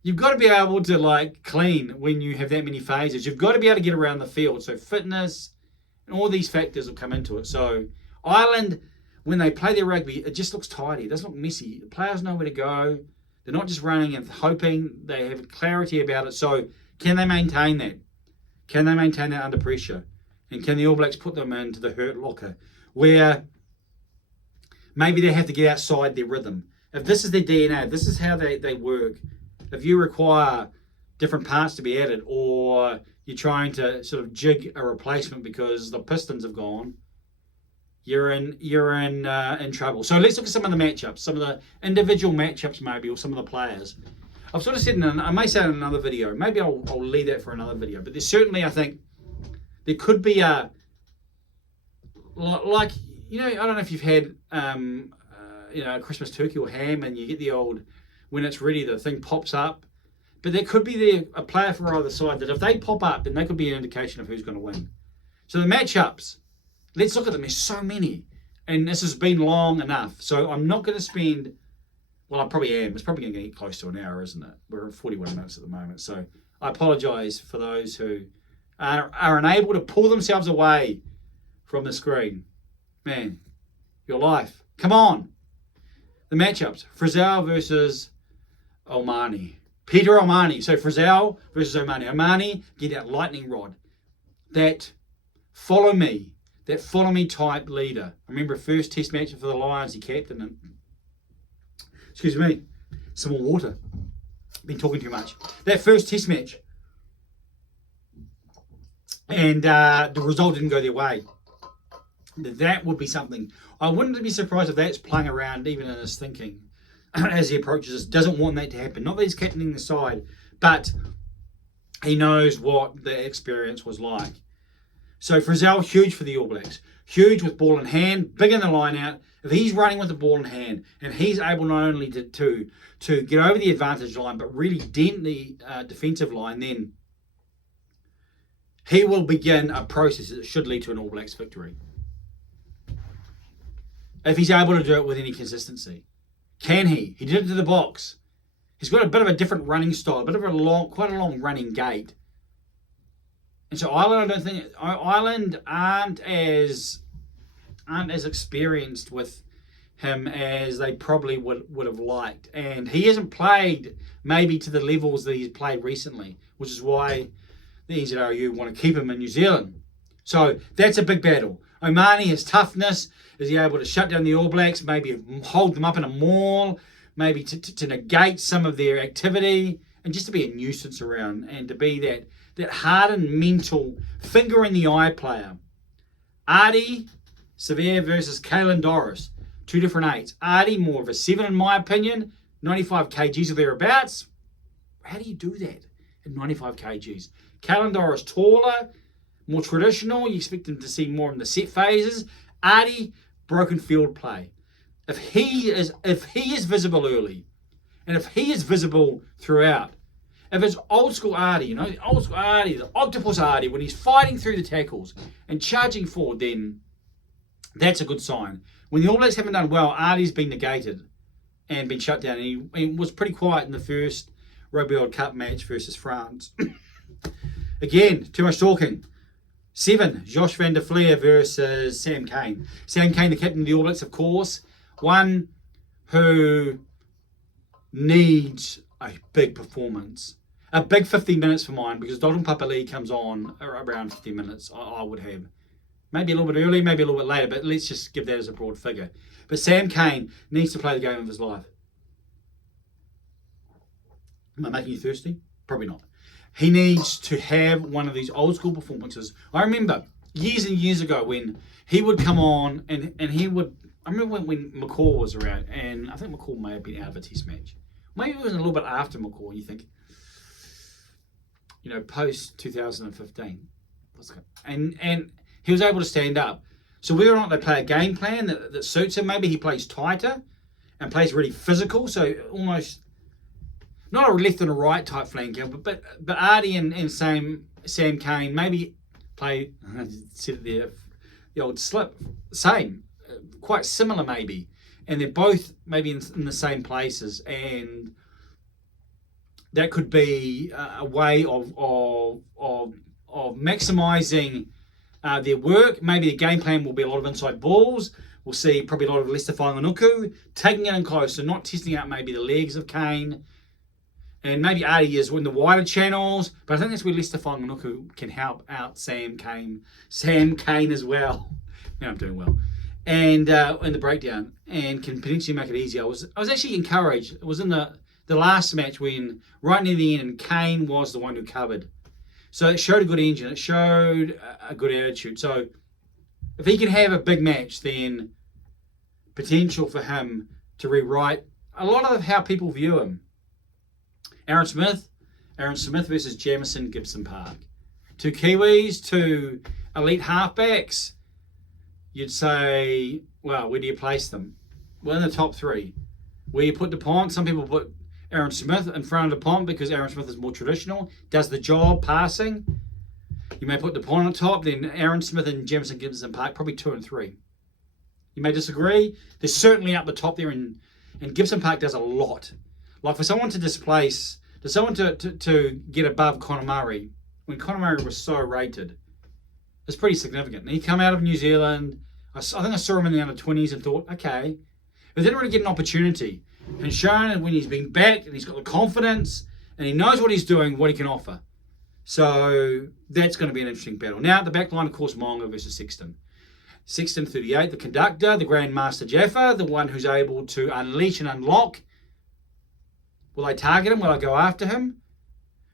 You've got to be able to clean when you have that many phases. You've got to be able to get around the field. So fitness and all these factors will come into it. So Ireland, when they play their rugby, it just looks tidy. It doesn't look messy. The players know where to go. They're not just running and hoping. They have clarity about it. So can they maintain that? Can they maintain that under pressure? And can the All Blacks put them into the hurt locker where maybe they have to get outside their rhythm? If this is their DNA, if this is how they work, if you require different parts to be added, or you're trying to sort of jig a replacement because the Pistons have gone, you're in trouble. So let's look at some of the matchups, some of the individual matchups maybe, or some of the players. I've sort of said, I may say in another video, maybe I'll leave that for another video, but there's certainly, I think, there could be I don't know if you've had, a Christmas turkey or ham, and you get the old, when it's ready, the thing pops up. But there could be a player for either side that if they pop up, then they could be an indication of who's going to win. So the matchups, let's look at them. There's so many. And this has been long enough. So I'm not going to spend, well, I probably am. It's probably going to get close to an hour, isn't it? We're at 41 minutes at the moment. So I apologise for those who are unable to pull themselves away from the screen. Man, your life. Come on. The matchups. Frizzell versus Omani. Peter Omani. So Frizzell versus Omani. Omani, get that lightning rod. That follow me type leader. I remember a first test match for the Lions, he captained it. Excuse me. Some more water. Been talking too much. That first test match. And the result didn't go their way. That would be something. I wouldn't be surprised if that's playing around even in his thinking as he approaches this. Doesn't want that to happen. Not that he's captaining the side, but he knows what the experience was like. So Frizzell, huge for the All Blacks. Huge with ball in hand, big in the line out. If he's running with the ball in hand and he's able not only to get over the advantage line, but really dent the defensive line, then he will begin a process that should lead to an All Blacks victory. If he's able to do it with any consistency. Can he? He did it to the box. He's got a bit of a different running style, quite a long running gait. And so Ireland aren't as experienced with him as they probably would have liked. And he hasn't played maybe to the levels that he's played recently, which is why the NZRU want to keep him in New Zealand. So that's a big battle. Omani, his toughness, is he able to shut down the All Blacks, maybe hold them up in a maul, maybe to negate some of their activity, and just to be a nuisance around, and to be that hardened mental finger in the eye player. Artie Severe versus Kalen Doris. Two different eights. Artie, more of a 7 in my opinion, 95 kgs or thereabouts. How do you do that at 95 kgs? Kalen Doris, taller, more traditional. You expect him to see more in the set phases. Artie, broken field play. If he is visible early, and if he is visible throughout, if it's old school Artie, the old school Artie, the octopus Artie, when he's fighting through the tackles and charging forward, then that's a good sign. When the All Blacks haven't done well, Artie's been negated and been shut down. And he was pretty quiet in the first Rugby World Cup match versus France. Again, too much talking. 7, Josh van der Fleer versus Sam Cane. Sam Cane, the captain of the All Blacks, of course. One who needs a big performance. A big 50 minutes for mine, because Dalton Papali'i comes on around 50 minutes, I would have. Maybe a little bit early, maybe a little bit later, but let's just give that as a broad figure. But Sam Cane needs to play the game of his life. Am I making you thirsty? Probably not. He needs to have one of these old school performances. I remember years and years ago when he would come on and he would, I remember when McCall was around, and I think McCall may have been out of a test match. Maybe it was a little bit after McCall. You think, post 2015, and he was able to stand up. So whether or not they play a game plan that suits him, maybe he plays tighter and plays really physical. So almost not a left and a right type flanker, but Artie and Sam Cane maybe play. I said it there, the old slip, same, quite similar maybe, and they're both maybe in the same places, and that could be a way of maximising their work. Maybe the game plan will be a lot of inside balls. We'll see probably a lot of Lester Whanganuku taking it in close, so not testing out maybe the legs of Kane. And maybe Artie is in the wider channels, but I think that's where Lester Whanganuku can help out Sam Cane as well. Now I'm doing well. And in the breakdown, and can potentially make it easier. I was actually encouraged. It was in the last match when right near the end, and Kane was the one who covered. So it showed a good engine. It showed a good attitude. So if he can have a big match, then potential for him to rewrite a lot of how people view him. Aaron Smith versus Jamison Gibson Park. Two Kiwis, two elite halfbacks. You'd say, well, where do you place them? Well, in the top three. Where you put DuPont, some people put Aaron Smith in front of DuPont because Aaron Smith is more traditional, does the job passing. You may put DuPont on top, then Aaron Smith and Jamison Gibson Park, probably 2 and 3. You may disagree. They're certainly up the top there, and Gibson Park does a lot. Like for someone to displace, to get above Conor Murray, when Conor Murray was so rated, it's pretty significant. And he come out of New Zealand. I think I saw him in the under-20s and thought, okay. But didn't really get an opportunity. And shown when he's been back and he's got the confidence and he knows what he's doing, what he can offer. So that's going to be an interesting battle. Now at the back line, of course, Monga versus Sexton. Sexton 38, the conductor, the Grandmaster Jaffa, the one who's able to unleash and unlock. Will they target him? Will they go after him?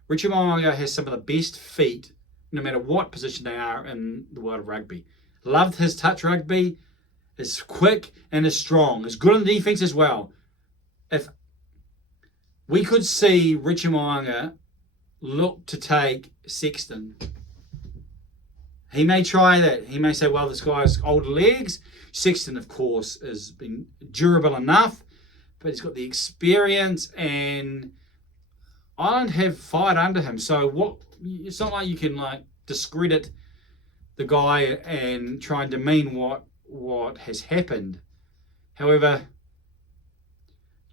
Richie Mo'unga has some of the best feet, no matter what position they are in the world of rugby. Loved his touch rugby. Is quick and is strong. Is good on the defence as well. If we could see Richie Mo'unga look to take Sexton, he may try that. He may say, well, this guy's older legs. Sexton, of course, has been durable enough, but he's got the experience, and Ireland have fired under him. So it's not like you can discredit the guy and try and demean what has happened. However,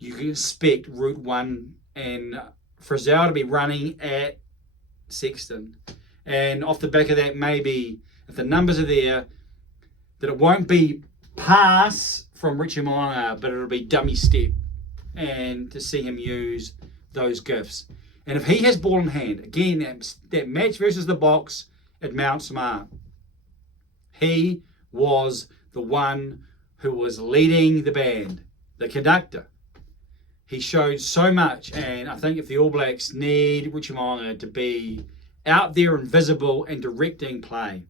you can expect Route 1 and Frizzell to be running at Sexton. And off the back of that, maybe, if the numbers are there, that it won't be pass from Richie Mo'unga, but it'll be dummy step. And to see him use those gifts. And if he has ball in hand, again, that match versus the Box at Mount Smart, he was the one who was leading the band, the conductor. He showed so much, and I think if the All Blacks need Richie Mo'unga to be out there and visible and directing play.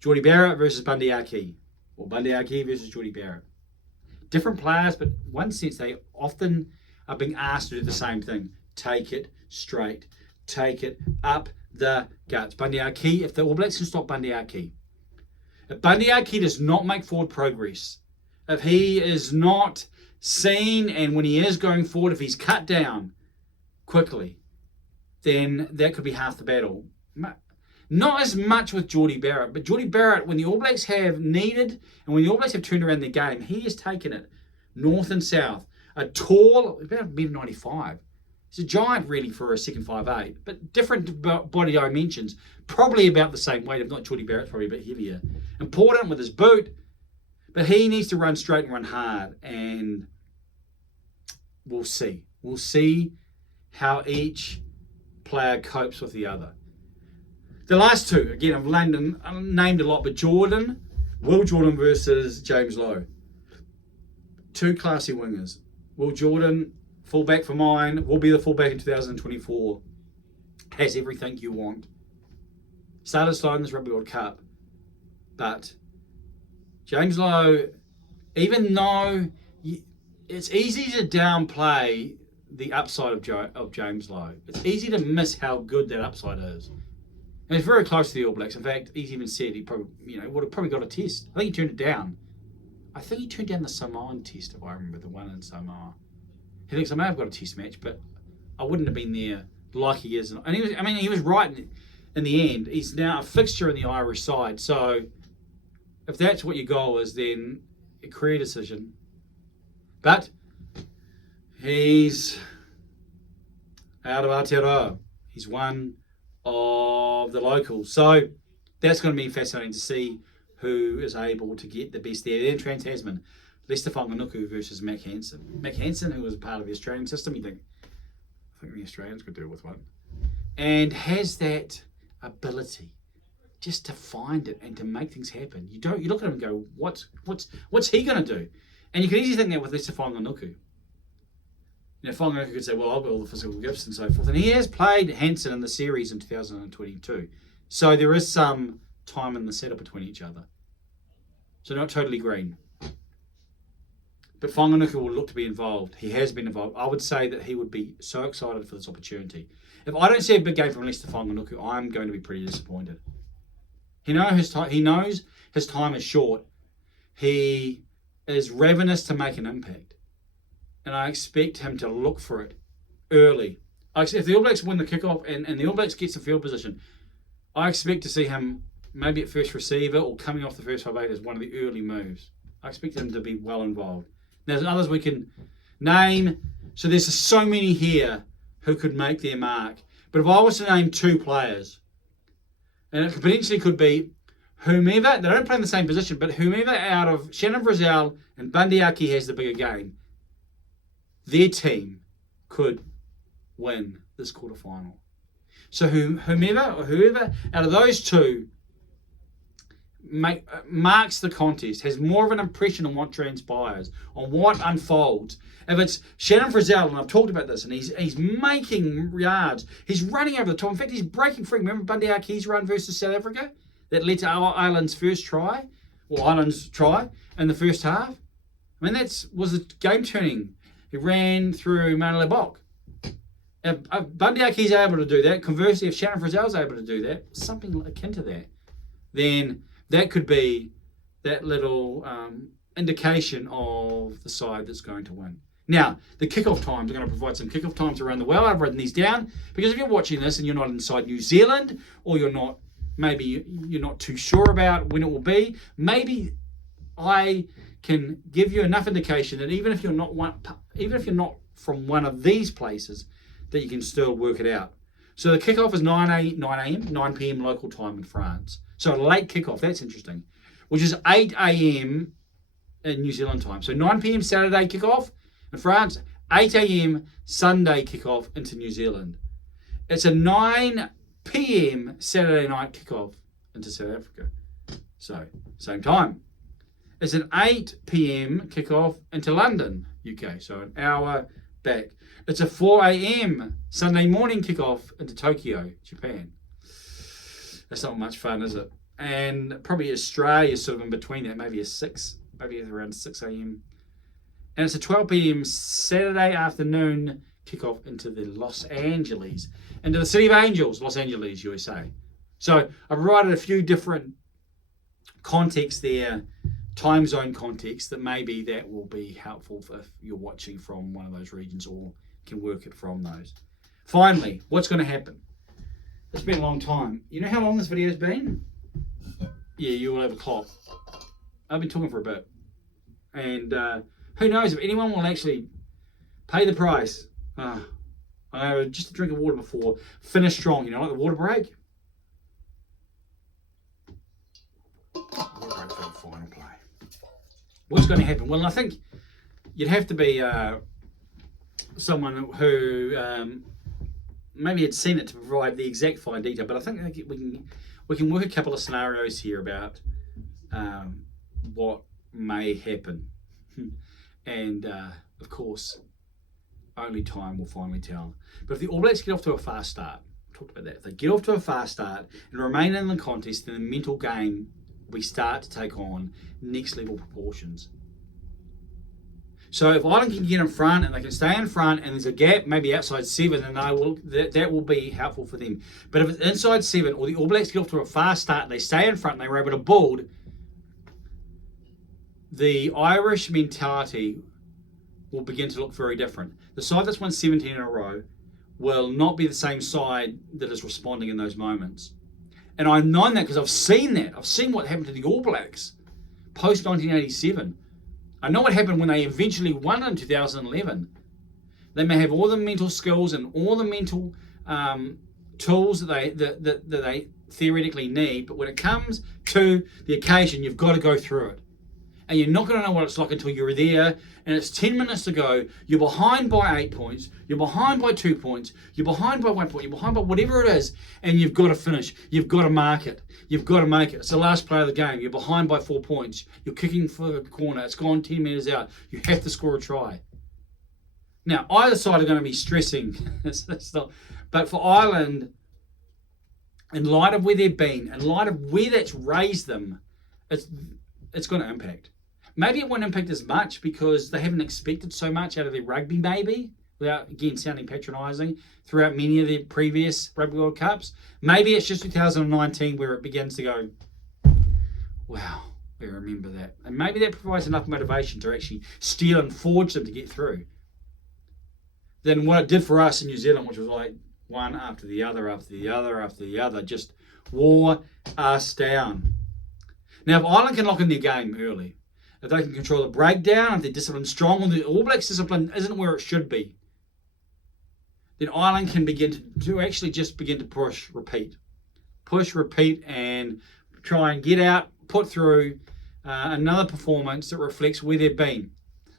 Geordie Barrett versus Bundy Aki, or Bundy Aki versus Geordie Barrett. Different players, but one sense they often are being asked to do the same thing. Take it straight. Take it up the guts. Bundy Aki, if the All Blacks can stop Bundy Aki, if Bundy Aki does not make forward progress, if he is not seen, and when he is going forward, if he's cut down quickly, then that could be half the battle. Not as much with Geordie Barrett, but Geordie Barrett, when the All Blacks have needed, and when the All Blacks have turned around their game, he has taken it north and south. A tall, about $1.95 m. He's a giant, really, for a second 5'8", but different body dimensions. Probably about the same weight, if not Geordie Barrett's probably a bit heavier. Important with his boot, but he needs to run straight and run hard, and we'll see. We'll see how each player copes with the other. The last two, again, I've named a lot, but Will Jordan versus James Lowe. Two classy wingers. Will Jordan, fullback for mine, will be the fullback in 2024. Has everything you want. Started slow in this Rugby World Cup, but James Lowe, even though it's easy to downplay the upside of James Lowe, it's easy to miss how good that upside is. And it's very close to the All Blacks. In fact, he's even said he probably, would have probably got a test. I think he turned it down. I think he turned down the Samoan test, if I remember, the one in Samoa. He thinks I may have got a test match, but I wouldn't have been there like he is. And he was right in the end. He's now a fixture in the Irish side. So if that's what your goal is, then a career decision. But he's out of Aotearoa. He's one of the locals. So that's going to be fascinating to see who is able to get the best there. Then Trans-Tasman, Lester Whanganuku versus Mac Hansen. Mac Hansen, who was part of the Australian system, I think the Australians could do with one. And has that ability just to find it and to make things happen. You look at him and go, what's he going to do? And you can easily think that with Lester Whanganuku. Whanganuku could say, well, I've got all the physical gifts and so forth. And he has played Hansen in the series in 2022. So there is some time in the setup between each other. So not totally green. But Whanganuku will look to be involved. He has been involved. I would say that he would be so excited for this opportunity. If I don't see a big game from Lester Whanganuku, I'm going to be pretty disappointed. He knows his time is short. He is ravenous to make an impact. And I expect him to look for it early. If the All Blacks win the kickoff and the All Blacks get some field position, I expect to see him maybe at first receiver or coming off the first 5/8 as one of the early moves. I expect him to be well involved. There's others we can name. So there's so many here who could make their mark. But if I was to name two players, and it potentially could be whomever, they don't play in the same position, but whomever out of Shannon Frizzell and Bundy Aki has the bigger game, their team could win this quarterfinal. So whoever out of those two marks the contest, has more of an impression on what transpires, on what unfolds. If it's Shannon Frizzell, and I've talked about this, and he's making yards, he's running over the top. In fact, he's breaking free. Remember Bundy Aki's run versus South Africa that led to Ireland's first try, or Ireland's try in the first half? I mean, that was a game-turning. He ran through Manele Bok. If Bundy Aki's able to do that, conversely, if Shannon Frizzell's able to do that, something akin to that, then that could be that little indication of the side that's going to win. Now, the kickoff times, I'm going to provide some kickoff times around the world. I've written these down because if you're watching this and you're not inside New Zealand, or maybe you're not too sure about when it will be, maybe I can give you enough indication that even if you're not from one of these places, that you can still work it out. So the kickoff is 9 p.m. local time in France. So a late kickoff, that's interesting, which is 8 a.m. in New Zealand time. So 9 p.m. Saturday kickoff in France, 8 a.m. Sunday kickoff into New Zealand. It's a 9 p.m. Saturday night kickoff into South Africa. So, same time. It's an 8 p.m. kickoff into London, UK. So an hour back. It's a 4 a.m. Sunday morning kickoff into Tokyo, Japan. That's not much fun, is it? And probably Australia is sort of in between that, maybe around 6 a.m. And it's a 12 p.m. Saturday afternoon kickoff into the into the City of Angels, Los Angeles, USA. So I provided a few different contexts there, time zone context, that maybe that will be helpful if you're watching from one of those regions or can work it from those. Finally, what's going to happen? It's been a long time. You know how long this video has been? Yeah, you will have a clock. I've been talking for a bit. And who knows if anyone will actually pay the price. Just a drink of water before. Finish strong, like the water break. Water break for the final play. What's going to happen? Well, I think you'd have to be someone who maybe had seen it to provide the exact fine detail, but I think we can work a couple of scenarios here about what may happen. And of course, only time will finally tell. But if the All Blacks get off to a fast start, talked about that. If they get off to a fast start and remain in the contest, then the mental game we start to take on next level proportions. So if Ireland can get in front and they can stay in front and there's a gap, maybe outside 7, then that will be helpful for them. But if it's inside 7 or the All Blacks get off to a fast start and they stay in front and they were able to build, the Irish mentality will begin to look very different. The side that's won 17 in a row will not be the same side that is responding in those moments. And I've known that because I've seen that. I've seen what happened to the All Blacks post 1987. I know what happened when they eventually won in 2011. They may have all the mental skills and all the mental tools that they theoretically need, but when it comes to the occasion, you've got to go through it. And you're not going to know what it's like until you're there, and it's 10 minutes to go, you're behind by 8 points, you're behind by 2 points, you're behind by 1 point, you're behind by whatever it is, and you've got to finish, you've got to mark it, you've got to make it. It's the last play of the game, you're behind by 4 points, you're kicking for the corner, it's gone 10 metres out, you have to score a try. Now, either side are going to be stressing, but for Ireland, in light of where they've been, in light of where that's raised them, it's going to impact. Maybe it won't impact as much because they haven't expected so much out of their rugby, maybe, without, again, sounding patronising, throughout many of their previous Rugby World Cups. Maybe it's just 2019 where it begins to go, wow, we remember that. And maybe that provides enough motivation to actually steel and forge them to get through. Then what it did for us in New Zealand, which was like one after the other, after the other, after the other, just wore us down. Now, if Ireland can lock in their game early, if they can control the breakdown, if their discipline's strong, or the All Blacks discipline isn't where it should be, then Ireland can begin to actually just begin to push, repeat, and try and get out, put through another performance that reflects where they've been.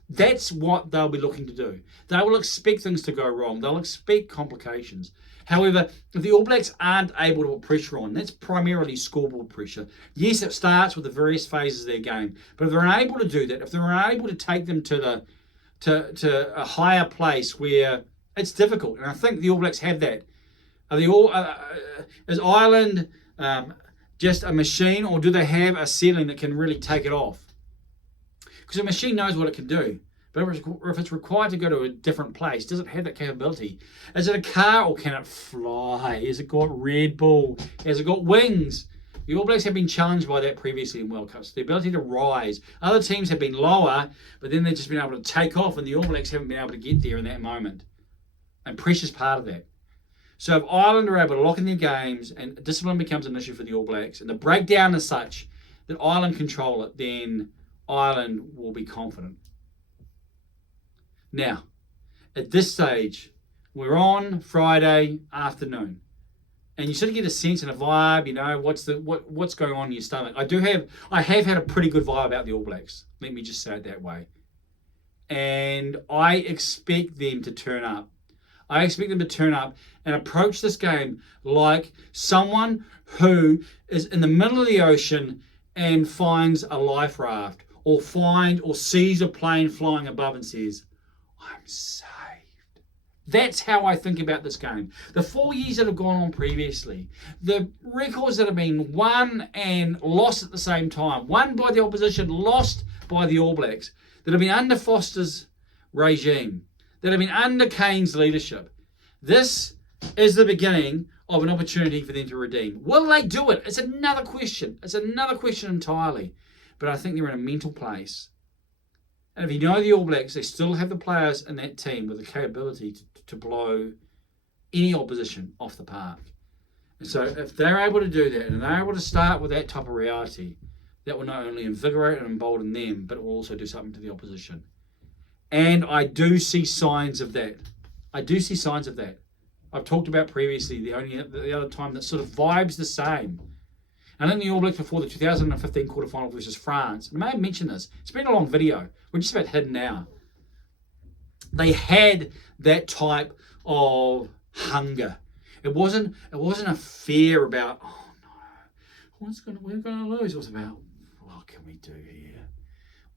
That's what they'll be looking to do. They will expect things to go wrong. They'll expect complications. However, if the All Blacks aren't able to put pressure on, that's primarily scoreboard pressure. Yes, it starts with the various phases of their game, but if they're unable to do that, if they're unable to take them to a higher place where it's difficult, and I think the All Blacks have that. Is Ireland just a machine, or do they have a ceiling that can really take it off? Because a machine knows what it can do. But if it's required to go to a different place, does it have that capability? Is it a car or can it fly? Has it got Red Bull? Has it got wings? The All Blacks have been challenged by that previously in World Cups. The ability to rise. Other teams have been lower, but then they've just been able to take off, and the All Blacks haven't been able to get there in that moment. And pressure's part of that. So if Ireland are able to lock in their games and discipline becomes an issue for the All Blacks, and the breakdown is such that Ireland control it, then Ireland will be confident. Now, at this stage, we're on Friday afternoon, and you sort of get a sense and a vibe, you know, what's going on in your stomach. I have had a pretty good vibe about the All Blacks. Let me just say it that way. And I expect them to turn up. I expect them to turn up and approach this game like someone who is in the middle of the ocean and finds a life raft, or sees a plane flying above and says, I'm saved. That's how I think about this game. The 4 years that have gone on previously, the records that have been won and lost at the same time, won by the opposition, lost by the All Blacks, that have been under Foster's regime, that have been under Kane's leadership. This is the beginning of an opportunity for them to redeem. Will they do it? It's another question. It's another question entirely. But I think they're in a mental place. And if you know the All Blacks, they still have the players in that team with the capability to blow any opposition off the park. And so if they're able to do that, and they're able to start with that type of reality, that will not only invigorate and embolden them, but it will also do something to the opposition. And I do see signs of that. I've talked about previously the other time that sort of vibes the same. And in the All Blacks before the 2015 quarterfinal versus France, and I may have mentioned this, it's been a long video, we're just about hidden now. They had that type of hunger. It wasn't a fear about, oh no, we're gonna lose. It was about, what can we do here?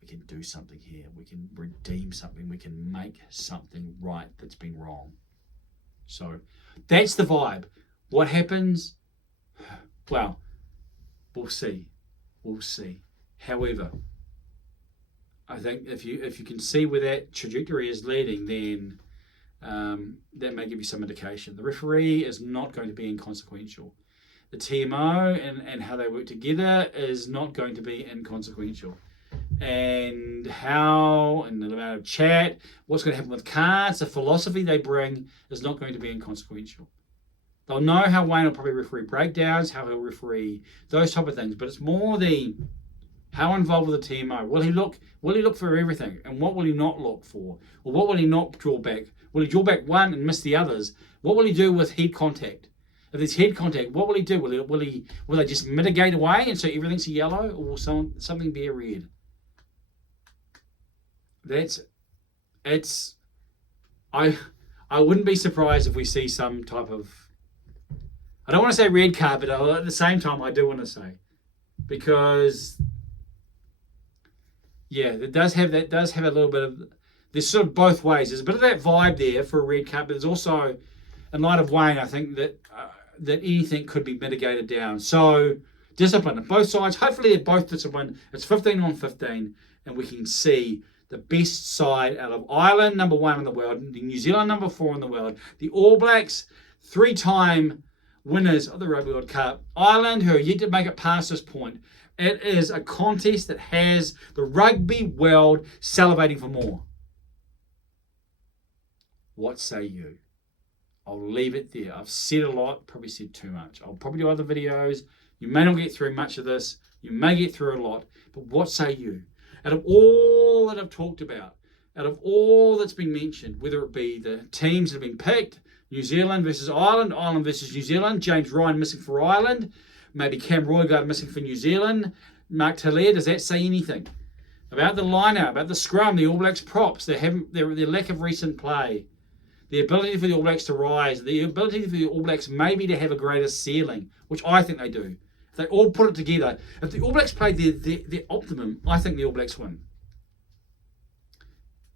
We can do something here. We can redeem something. We can make something right that's been wrong. So that's the vibe. What happens? Well, we'll see. We'll see. However, I think if you can see where that trajectory is leading, then that may give you some indication. The referee is not going to be inconsequential. The TMO and how they work together is not going to be inconsequential. And how, and the amount of chat, what's going to happen with cards, the philosophy they bring is not going to be inconsequential. They'll know how Wayne will probably referee breakdowns, how he'll referee those type of things, but it's more the how involved with the TMO. Will he look for everything? And what will he not look for? Or what will he not draw back? Will he draw back one and miss the others? What will he do with head contact? If there's head contact, what will he do? Will they just mitigate away and so everything's a yellow, or will something be a red? I wouldn't be surprised if we see some type of, I don't want to say red card, but at the same time I do want to say, because yeah, that does have a little bit of, there's sort of both ways. There's a bit of that vibe there for a red card, but there's also, in light of Wayne, I think that anything could be mitigated down. So discipline on both sides. Hopefully they're both disciplined. It's 15 on 15, and we can see the best side out of Ireland, number 1 in the world, the New Zealand, number 4 in the world, the All Blacks, 3-time winners of the Rugby World Cup, Ireland, who are yet to make it past this point. It is a contest that has the rugby world salivating for more. What say you? I'll leave it there. I've said a lot, probably said too much. I'll probably do other videos. You may not get through much of this. You may get through a lot. But what say you? Out of all that I've talked about, out of all that's been mentioned, whether it be the teams that have been picked, New Zealand versus Ireland, Ireland versus New Zealand, James Ryan missing for Ireland, maybe Cam Roigard missing for New Zealand, Mark Taylor, does that say anything? About the line-out, about the scrum, the All Blacks props, their lack of recent play, the ability for the All Blacks to rise, the ability for the All Blacks maybe to have a greater ceiling, which I think they do. If they all put it together, if the All Blacks played their optimum, I think the All Blacks win.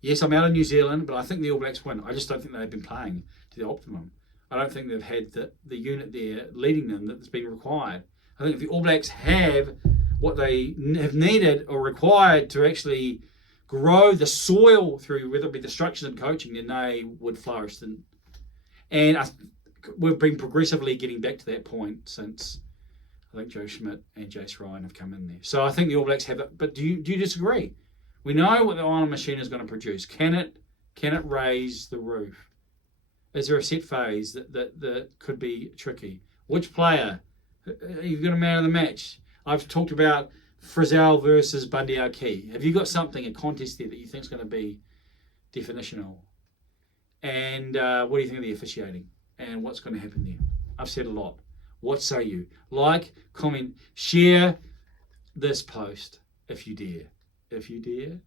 Yes, I'm out of New Zealand, but I think the All Blacks win. I just don't think they've been playing to the optimum. I don't think they've had the unit there leading them that's been required. I think if the All Blacks have what they have needed or required to actually grow the soil through, whether it be the structures and coaching, then they would flourish. And we've been progressively getting back to that point since I think Joe Schmidt and Jace Ryan have come in there. So I think the All Blacks have it. But do you disagree? We know what the Ireland machine is going to produce. Can it raise the roof? Is there a set phase that could be tricky? Which player? You've got a man of the match. I've talked about Frizzell versus Bundy Arki. Have you got something, a contest there that you think is going to be definitional? And what do you think of the officiating? And what's going to happen there? I've said a lot. What say you? Like, comment, share this post if you dare. If you dare,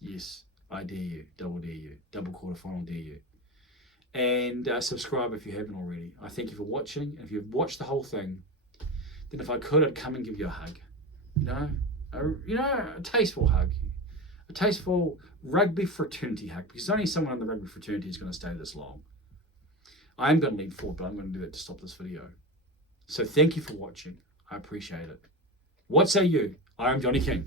yes, I dare you. Double dare you. Double quarterfinal dare you. And subscribe if you haven't already. I thank you for watching. And if you've watched the whole thing, then if I could, I'd come and give you a hug. A tasteful hug. A tasteful rugby fraternity hug. Because only someone in the rugby fraternity is going to stay this long. I am going to lean forward, but I'm going to do that to stop this video. So thank you for watching. I appreciate it. What say you? I am Johnny King.